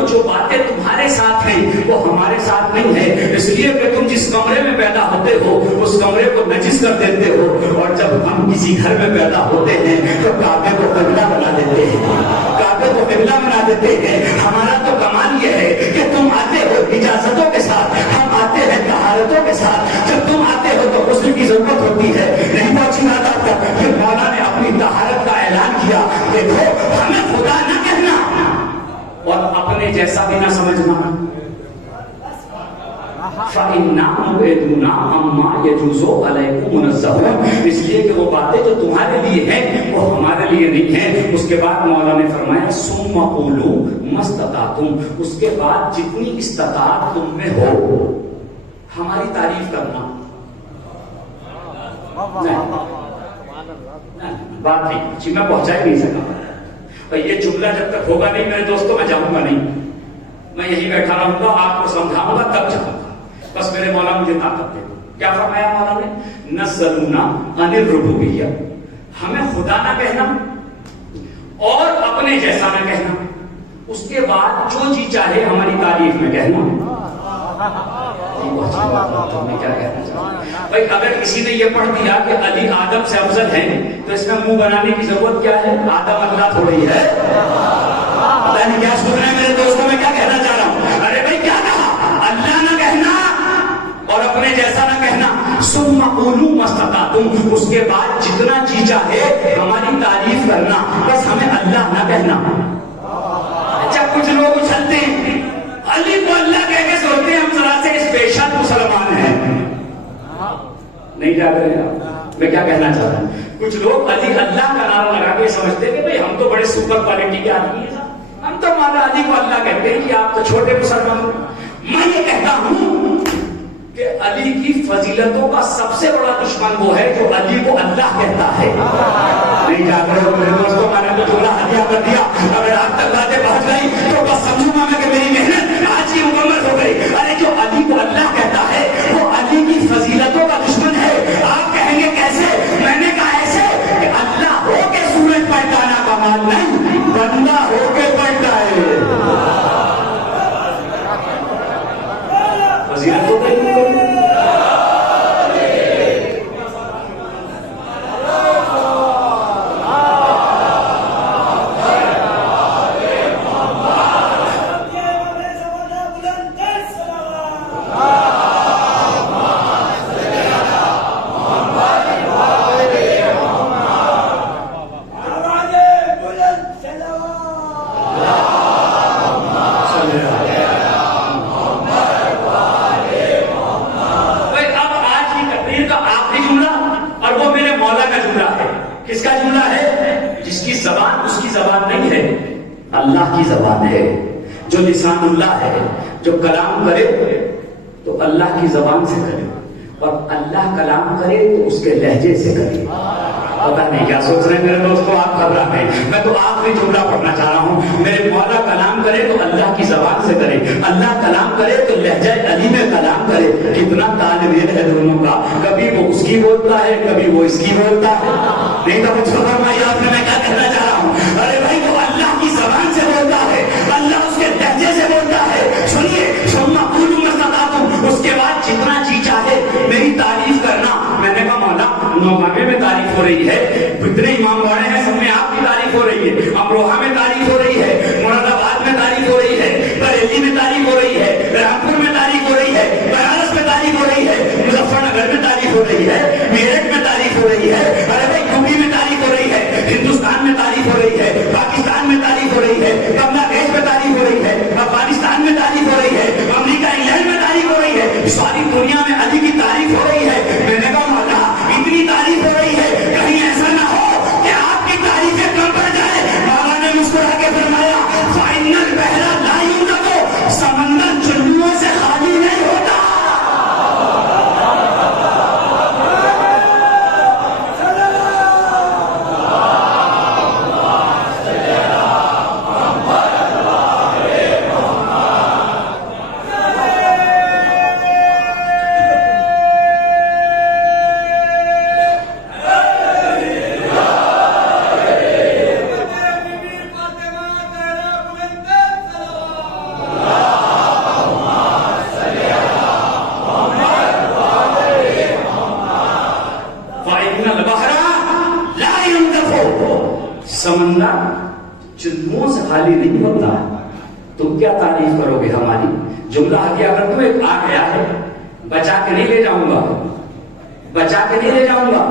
اور جو باتیں تمہارے ساتھ ہیں وہ ہمارے ساتھ نہیں ہے, اس لیے کہ تم جس کمرے میں پیدا ہوتے ہو اس کمرے کو نجس کر دیتے ہو, اور جب ہم کسی گھر میں پیدا ہوتے ہیں تو کعبے کو قبلہ بنا دیتے ہیں, کعبے کو قبلہ بنا دیتے ہیں. ہمارا تو کمال یہ ہے کہ تم آتے ہو اجازتوں کے ساتھ, ہم آتے ہیں طہارتوں کے ساتھ. جب تم آتے ہو تو غسل کی ضرورت ہوتی ہے. نہیں پہنچی بات آپ تک کہ مولا نے اپنی طہارت کا اعلان کیا, دیکھو ہمیں خدا نہ کہنا اور اپنے جیسا بھی نہ سمجھنا. فَإِنَّا مُبْعِدُونَ عَمَّا يَجُوزُ عَلَيْكُمْ مُنَزَّهُونَ, اس لیے کہ وہ باتیں جو تمہارے لیے ہیں وہ ہمارے لیے نہیں ہیں. اس کے بعد مولا نے فرمایا ثُمَّ قُولُوا مَا اسْتَطَعْتُمْ, اس کے بعد جتنی استطاعت تم میں ہو ہماری تعریف کرنا. بات نہیں جی, میں پہنچا ہی نہیں سکا. یہ جملہ جب تک ہوگا نہیں میرے دوستوں میں جاؤں گا نہیں, میں یہی بیٹھا رہوں گا, آپ کو سمجھاؤں گا تب جاؤں گا. بس میرے مولا مجھے طاقت دے. کیا فرمایا مولا نے؟ نزلونا عن الربوبیہ, ہمیں خدا نہ کہنا اور اپنے جیسا نہ کہنا، اس کے بعد جو جی چاہے ہماری تعریف میں کہنا۔ میں کیا کہنا چاہتا ہوں بھائی، اگر کسی نے یہ پڑھ دیا کہ علی آدم سے افضل ہے تو اس میں منہ بنانے کی ضرورت کیا ہے؟ آدم اللہ تھوڑی ہے۔ پتہ نہیں کیا سن رہے ہیں میرے دوستوں، میں کیا کہنا چاہ رہا ہوں؟ ارے بھائی کیا کہا؟ اللہ نہ کہنا اور اپنے جیسا نہ کہنا۔ ثم قولوا ما استطعتم، اس کے بعد جتنا جی چاہے ہماری تعریف کرنا، بس ہمیں اللہ نہ کہنا۔ اچھا کچھ لوگ اچھلتے ہیں، علی کو اللہ کہہ کے سوچتے ہیں ہم ذرا سے اسپیشل مسلمان ہیں۔ نہیں کیا کریں آپ؟ میں کیا کہنا چاہتا ہوں، کچھ لوگ علی اللہ کا نعرہ لگا کے سمجھتے ہیں کہ بھئی ہم تو بڑے سپر کوالٹی کے آدمی ہیں، ہم تو مولا علی کو اللہ کہتے ہیں کہ آپ تو چھوٹے مسلمان ہو۔ میں یہ کہتا ہوں کہ علی کی فضیلتوں کا سب سے بڑا دشمن وہ ہے جو علی کو اللہ کہتا ہے۔ نہیں کیا کرو میرے دوستوں، میں نے تو جملہ ہدیہ کر دیا، اگر آپ تک باتیں پہنچ گئی تو بس سمجھوں گا میں کہ میری محنت آج ہی مکمل ہو گئی۔ ارے جو علی کو اللہ کہتا ہے وہ علی کی فضیلتوں کا دشمن ہے۔ آپ کہیں گے کیسے؟ میں نے کہا ایسے کہ اللہ ہو کے سورج پلٹانا کمال نہیں، بندہ ہو کے پلٹائے۔ فضیلتوں کا اللہ کی زبان ہے، جو لسان اللہ ہے، جو کلام کرے تو اللہ کی زبان سے کرے، اور اللہ کلام کرے تو اس کے لہجے سے کرے۔ پتہ نہیں کیا سوچ رہے ہیں میرے دوستوں آپ خبرہ میں، میں تو آخری جملہ پڑھنا چاہ رہا ہوں۔ میرے مولا کلام کرے تو اللہ کی زبان سے کرے، اللہ کلام کرے تو لہجہ علی میں کلام کرے۔ کتنا تال میل ہے دونوں کا، کبھی وہ اس کی بولتا ہے کبھی وہ اس کی بولتا ہے۔ نہیں تو مجھ کو فرمائیے آپ نے میں کیا کہنا چاہ رہا ہوں؟ ارے بھائی وہ اللہ کی زبان سے بولتا ہے، اللہ اس کے لہجے سے بولتا ہے۔ سنیے ثم قولوا ما استطعتم، اس کے بعد جتنا جی چاہے میری تعریف کرنا۔ میں نے کہا مولا نوگامے میں تعریف ہو رہی ہے، اتنے امام باڑے ہیں سب میں آپ کی تعریف ہو رہی ہے، امروہہ میں تعریف ہو رہی ہے، مراد آباد میں تعریف ہو رہی ہے، بریلی میں تعریف ہو رہی ہے، رامپور میں تعریف ہو رہی ہے، بنارس میں تعریف ہو رہی ہے، مظفر نگر میں تعریف ہو رہی ہے، میرٹھ میں تعریف ہو رہی ہے، ارے بھائی یوپی میں تعریف ہو رہی ہے، ہندوستان میں تعریف ہو رہی ہے، پاکستان میں تعریف ہو رہی ہے، بنگلہ دیش میں تعریف ہو رہی ہے، افغانستان میں تعریف ہو رہی ہے، امریکہ انگلینڈ میں تعریف ہو رہی ہے، ساری دنیا میں علی کی تعریف ہو رہی ہے۔ میں نے کہا مولا اتنی تعریف ہو رہی ہے کہیں ایسا نہ ہو کہ آپ کی تعریفیں کم پڑ جائے۔ مولا نے مسکرا کے فرمایا فائنل بہرا لا یملک، سمندر چلوؤں سے خالی نہیں ہوتا۔ سمندر چلوؤں سے خالی نہیں ہوتا۔ تم کیا تعریف کرو گے ہماری؟ جملہ ہدیہ کر دوں، ایک آ گیا ہے، بچا کے نہیں لے جاؤں گا، بچا کے نہیں لے جاؤں گا،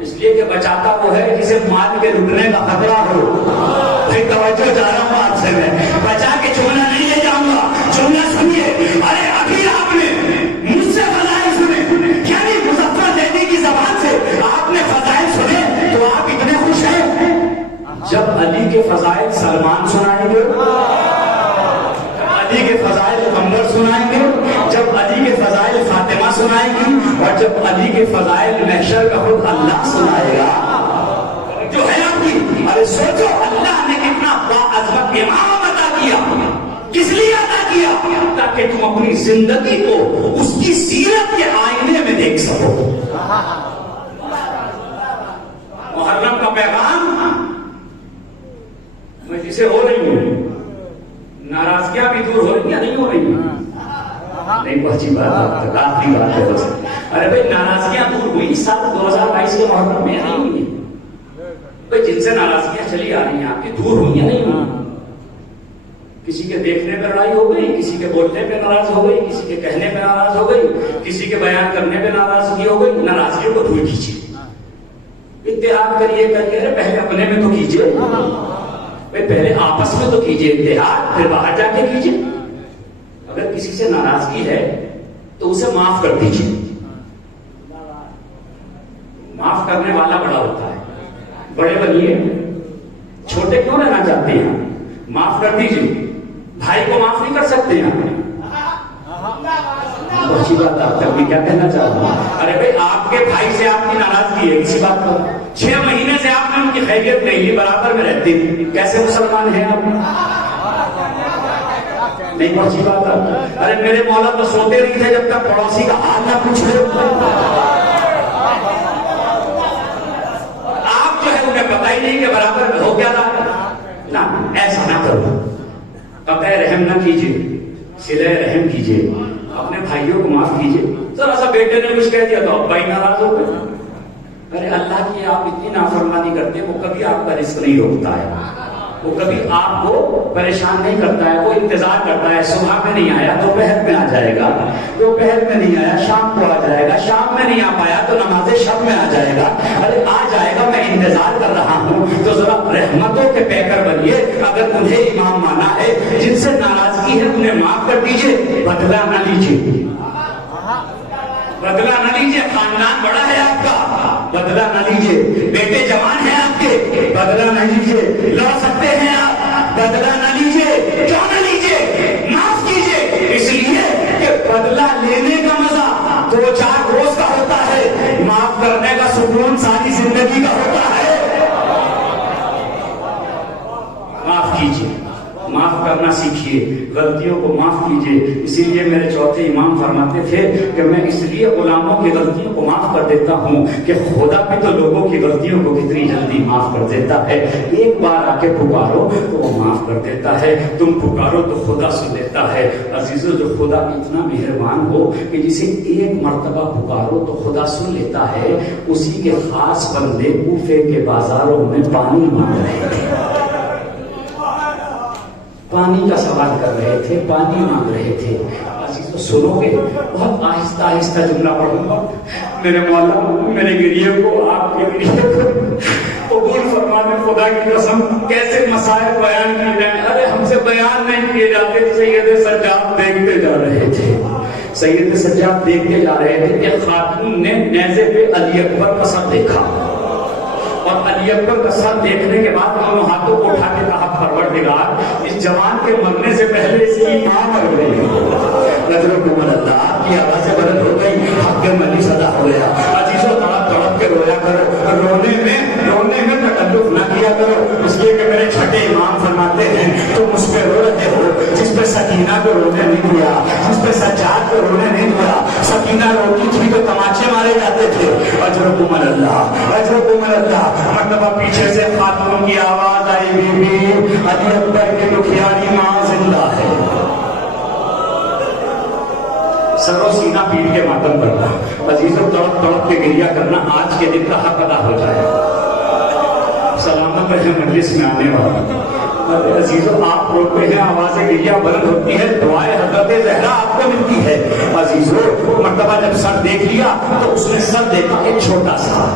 اس لیے کہ بچاتا وہ ہے جسے مال کے لٹنے کا خطرہ ہو۔ پھر توجہ جا رہا ہوں آپ سے، میں بچا کے جملہ نہیں لے جاؤں گا۔ جملہ سنیے، ارے ابھی آپ نے مجھ سے فضائل سنے، یعنی مظفر زیدی کی زبان سے آپ نے فضائل سنے تو آپ اتنے خوش ہیں۔ جب علی کے فضائل سلمان سنائیں گے، علی کے فضائل عمر سنائیں گے، جب علی کے فضائل فاطمہ سنائیں گی، اور جب علی کے فضائل محشر کا خود اللہ سنائے گا جو ہے آپ کی۔ ارے سوچو اللہ نے کتنا باعظمت امام عطا کیا، کس لیے عطا کیا؟ تاکہ تم اپنی زندگی کو اس کی سیرت کے آئینے میں دیکھ سکو۔ محرم کا پیغام مجلسیں ہو رہی ہیں، ناراضگیاں بھی دور ہو رہی ہیں، نہیں ہو رہی ہیں؟ نہیں پہنچی بات آپ تک، آخری بات ہے بس۔ ارے بھائی ناراضگیاں دور ہوئی سال 2022 کے محرم میں، نہیں ہوئی؟ بھائی جن سے ناراضگیاں چلی آ رہی ہیں آپ کی، دور ہوئی ہیں نہیں ہوئی؟ کسی کے دیکھنے پہ لڑائی ہو گئی، کسی کے بولنے پہ ناراض ہو گئی، کسی کے کہنے پہ ناراض ہو گئی، کسی کے بیان کرنے پہ ناراضگی ہو گئی، ناراضگیوں کو دور کیجیے، اتحاد کریے۔ ارے پہلے اپنے میں تو کیجیے، پہلے آپس میں تو کیجیے اتحاد، پھر باہر جا کے کیجیے۔ اگر کسی سے ناراضگی ہے تو اسے معاف کر دیجیے، معاف کرنے والا بڑا ہوتا ہے، بڑے بنیے، چھوٹے کیوں رہنا چاہتے ہیں؟ معاف کر دیجیے۔ بھائی کو معاف نہیں کر سکتے ہیں؟ اچھی بات آپ تک بھی کیا کہنا چاہتا ہوں؟ ارے بھائی آپ کے بھائی سے آپ کی ناراضگی ہے کسی بات پر، 6 مہینے سے آپ نے ان کی خیریت نہیں لی، برابر میں رہتے، کیسے مسلمان ہیں آپ؟ نہیں پہنچی بات آپ؟ ارے میرے مولا تو سوتے نہیں تھے جب تک پڑوسی کا حال نہ پوچھ لے۔ آپ جو ہے انہیں پتہ ہی نہیں کہ برابر میں ہو کیا رہا ہے۔ نہ ایسا نہ کرو، قطع رحم نہ کیجیے، صلہ رحم کیجیے، اپنے بھائیوں کو معاف کیجیے۔ ذرا سا بیٹے نے کچھ کہہ دیا تو ابا ہی ناراض ہو گئے۔ ارے اللہ کی آپ اتنی نافرمانی کرتے، وہ کبھی آپ کا رزق نہیں روکتا ہے، وہ کبھی آپ کو پریشان نہیں کرتا ہے، وہ انتظار کرتا ہے۔ صبح میں نہیں آیا دوپہر میں آ جائے گا، دوپہر میں نہیں آیا شام کو آ جائے گا، شام میں نہیں آ پایا تو نماز شب میں آ جائے گا۔ ارے آ جائے گا، میں انتظار کر رہا ہوں۔ تو ذرا رحمتوں کے پیکر بنیے۔ اگر انہیں امام مانا ہے، جن سے ناراضگی ہے انہیں معاف کر دیجیے، بدلہ نہ لیجیے، بدلہ نہ لیجیے۔ خاندان بڑا ہے آپ کا، بدلہ نہ لیجیے۔ بیٹے جوان ہیں آپ کے، بدلہ نہ لیجیے۔ لڑ سکتے ہیں آپ، بدلہ نہ لیجیے۔ کیوں نہ لیجیے؟ معاف کیجیے، اس لیے کہ بدلہ لینے کا مزہ 2-4 روز کا ہوتا ہے، معاف کرنے کا سکون ساری زندگی کا ہوتا ہے۔ معاف کیجیے، معاف کرنا سیکھیے، غلطیوں کو معاف کیجیے۔ اسی لیے میرے چوتھے امام فرماتے تھے کہ میں اس لیے غلاموں کی غلطیوں کو معاف کر دیتا ہوں کہ خدا بھی تو لوگوں کی غلطیوں کو کتنی جلدی معاف کر دیتا ہے۔ ایک بار آ کے پکارو تو وہ معاف کر دیتا ہے، تم پکارو تو خدا سن لیتا ہے۔ عزیزو، جو خدا اتنا مہربان ہو کہ جسے ایک مرتبہ پکارو تو خدا سن لیتا ہے، اسی کے خاص بندے کوفے کے بازاروں میں پانی مانگ رہے تھے، پانی کا سوال کر رہے تھے، پانی مانگ رہے تھے۔ عزیزو سنو گے، بہت آہستہ آہستہ جملہ پڑھوں گا۔ میرے مولا میرے گریے کو، آپ کے گریے کو قبول فرما دے، خدا کی قسم کیسے مسائل بیان کیے جائیں۔ ارے ہم سے بیان نہیں کیے جاتے۔ سید سجاد دیکھتے جا رہے تھے، سید سجاد دیکھتے جا رہے تھے کہ خاتون نے نیزے پہ علی اکبر کا سر دیکھا، اور علی اکبر کا سر دیکھنے کے بعد دونوں ہاتھوں کو اٹھا کے کہا، پروردگار اس جوان کے مرنے سے پہلے اس کی ماں مر گئی۔ نظرکم اللہ، آپ کی آوازیں بلند ہو گئی، حق ملی صدا ہو گیا۔ عزیزو تڑپ تڑپ کے رویا کرو، رونے میں تکلف نہ کیا کرو، اس لیے کہ میرے چھٹے امام فرماتے ہیں تم اس پہ رو رہے ہو جس پہ سکینہ کو رونے نہیں دیا، جس پہ سجاد کو رونے نہیں دیا۔ سکینہ روتی تھی تو تماچے مارے جاتے تھے۔ اجرکم اللہ، اجرکم اللہ۔ مرتبہ پیچھے سے خاتون کی آواز آئی، بی بی علی اکبر کی دکھیاری ماں زندہ ہے۔ سر و سینہ پیٹ کے ماتم کرنا، عزیزوں تڑپ تڑپ کے گریہ کرنا آج کے دن کا حق ادا ہو جائے۔ سلامت رہے مجلس میں آنے والا۔ عزیزوں آپ روتے ہیں، آوازیں گریہ بلند ہوتی ہے، دعائیں حضرت زہرا آپ کو ملتی ہے۔ عزیزوں مرتبہ جب سر دیکھ لیا تو اس نے سر دیکھا ایک چھوٹا سا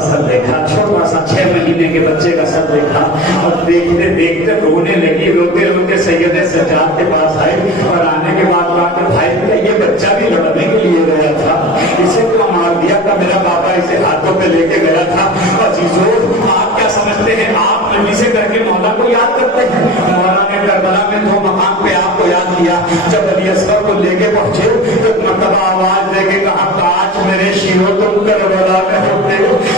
سر دیکھا، چھوٹا سا 6 مہینے کے بچے کا سر دیکھا، اور دیکھتے دیکھتے رونے لگی۔ روتے روتے سید سجاد کے پاس آئے اور آنے کے بعد کہا کہ بھائی کیا یہ بچہ بھی لڑنے کے لیے گیا تھا؟ اسے کیوں مار دیا؟ کہ میرا بابا اسے ہاتھوں پہ لے کے گیا تھا۔ عزیزوں آپ کیا سمجھتے ہیں؟ آپ مجلسیں کر کے مولا کو یاد کرتے ہیں۔ مولا نے کربلا میں 2 مقام پہ آپ کو یاد کیا۔ جب علی اصغر کو لے کے پہنچے تو مرتبہ آواز دے کے کہا، کاش میرے شیرو تم کربلا میں ہوتے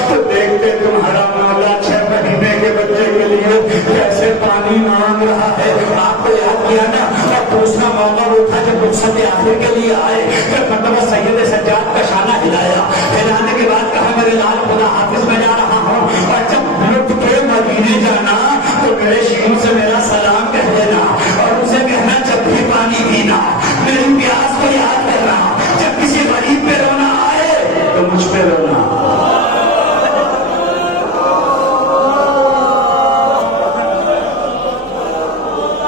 تو دیکھتے تمہارا مولا 6 مہینے کے بچے کے لیے کیسے پانی مانگ رہا ہے۔ آپ کو یاد کیا نا۔ اور دوسرا موقع وہ تھا جب رخصت آخر کے لیے آئے، جب مرتبہ سید سجاد کا شانہ ہلایا، ہلانے کے بعد کہا میرے لال خدا حافظ میں جا رہا ہوں، اور جب لٹ کے مدینے جانا تو میرے سے میرا سلام کہہ دینا اور اسے کہنا جب بھی پانی پینا میری پیاس کو یاد کرنا، جب کسی غریب پہ رونا آئے تو مجھ پہ رونا۔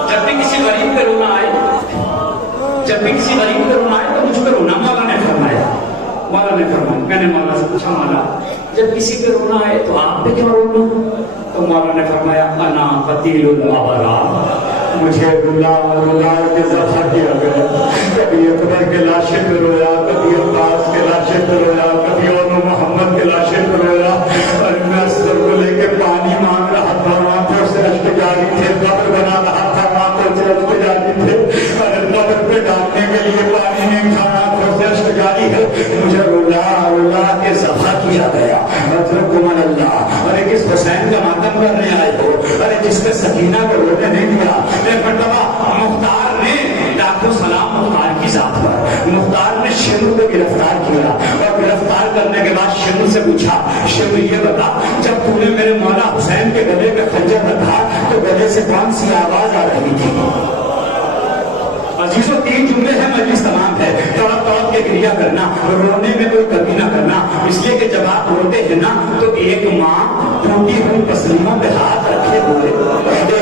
جب بھی کسی غریب پہ رونا آئے تو مجھ پہ رونا۔ مولا نے فرمایا، میں نے مولا سے پوچھا، مولا جب کسی پہ رونا آئے تو آپ پہ کیوں رونا؟ تو مولا نے فرمایا انا قتیل الابرار، مجھے رلا کے ذبح کیا گیا۔ کبھی اکبر کے لاشے پہ رویا، کبھی عباس کے لاشے پہ رویا، کبھی اور محمد کے لاشے پہ رویا، اور میں اصغر کو لے کے پانی مانگ رہا تھا، آنکھوں سے اشک جاری تھے، قبر بنا رہا تھا، آنکھوں سے اشک جاری تھے، اور قبر پہ ڈالنے کے لیے پانی نہیں کھا، آنکھوں سے اشک جاری ہے، مجھے رلا کے ذبح کیا گیا۔ حضرت اللہ، ارے کس حسین کا ماتم کرنے آئے ہو؟ ارے جس پہ سکینہ کو رونے نہیں دیا۔ ایک مرتبہ مختار نے لاکھوں سلام مختار کی ذات پر، مختار نے شمر کو گرفتار کیا اور گرفتار کرنے کے بعد شمر سے پوچھا، شمر یہ بتا جب تو نے میرے مولا حسین کے گلے میں خنجر رکھا تو گلے سے کون سی آواز آ رہی تھی؟ عزیزوں، 3 جملے ہیں، مجلس تمام ہے۔ توڑ کے گریا کرنا، رونے میں کوئی کمی نہ کرنا، اس لیے کہ جب آپ روتے ہیں نا تو ایک ماں ٹوٹی ہوئی پسلیوں پہ ہاتھ رکھے ہوئے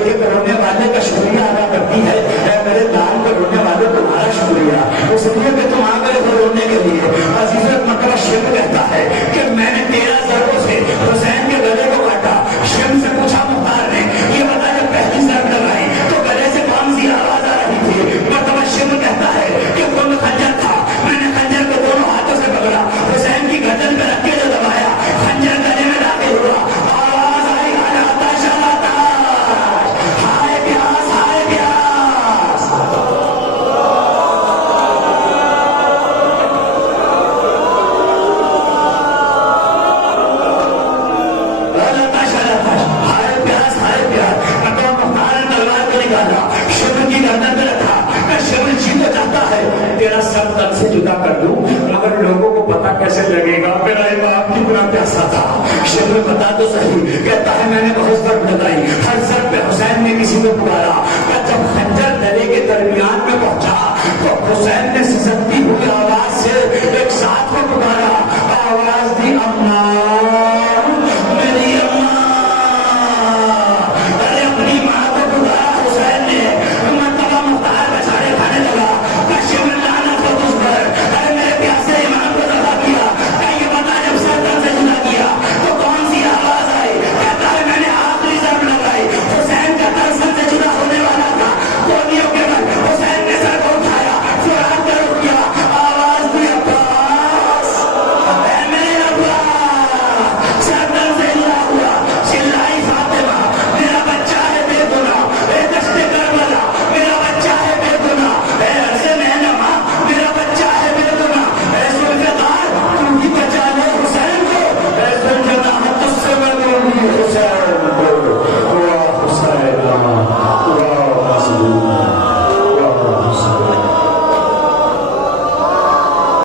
ایک رونے والے کا شکریہ ادا کرتی ہے، اے میرے دان پر رونے والے تمہارا شکریہ، اس لیے کہ تم آ گئے ہو رونے کے لیے۔ عزیزوں، مطلب شیخ کہتا ہے کہ میں نے 13 ضربوں سے حسین کے گلے کو کاٹا۔ شیخ سے پوچھا مختار نے، یہ بتا جب پہلی ضرب لگائی تو گلے سے کون سی آواز آ رہی تھی؟ مطلب شیخ کہتا ہے کہ تم خنجر تھا، میں نے خنجر کو دونوں ہاتھوں سے پکڑا، حسین کی گردن پہ رکھ کے جو دبایا، خنجر گلے میں داخل ہوا، آواز آئی آتش آتش، ہائے پیاس ہائے پیاس۔ آتش آتش، ہائے پیاس ہائے پیاس۔ مختار نے تلوار کو نکالا، شمر کی گردن پہ رکھا، شمر جی تو چاہتا ہے تیرا سر تن سے جدا کر دوں، مگر لوگوں کو پتا کیسے لگے گا میرا امام کتنا پیاسا تھا۔ شمر بتا تو صحیح، کہتا ہے میں نے بہت ضرب لگائی، ہر ضرب پہ حسین نے کسی کو پکارا، جب خنجر گلے کے درمیان میں پہنچا تو حسین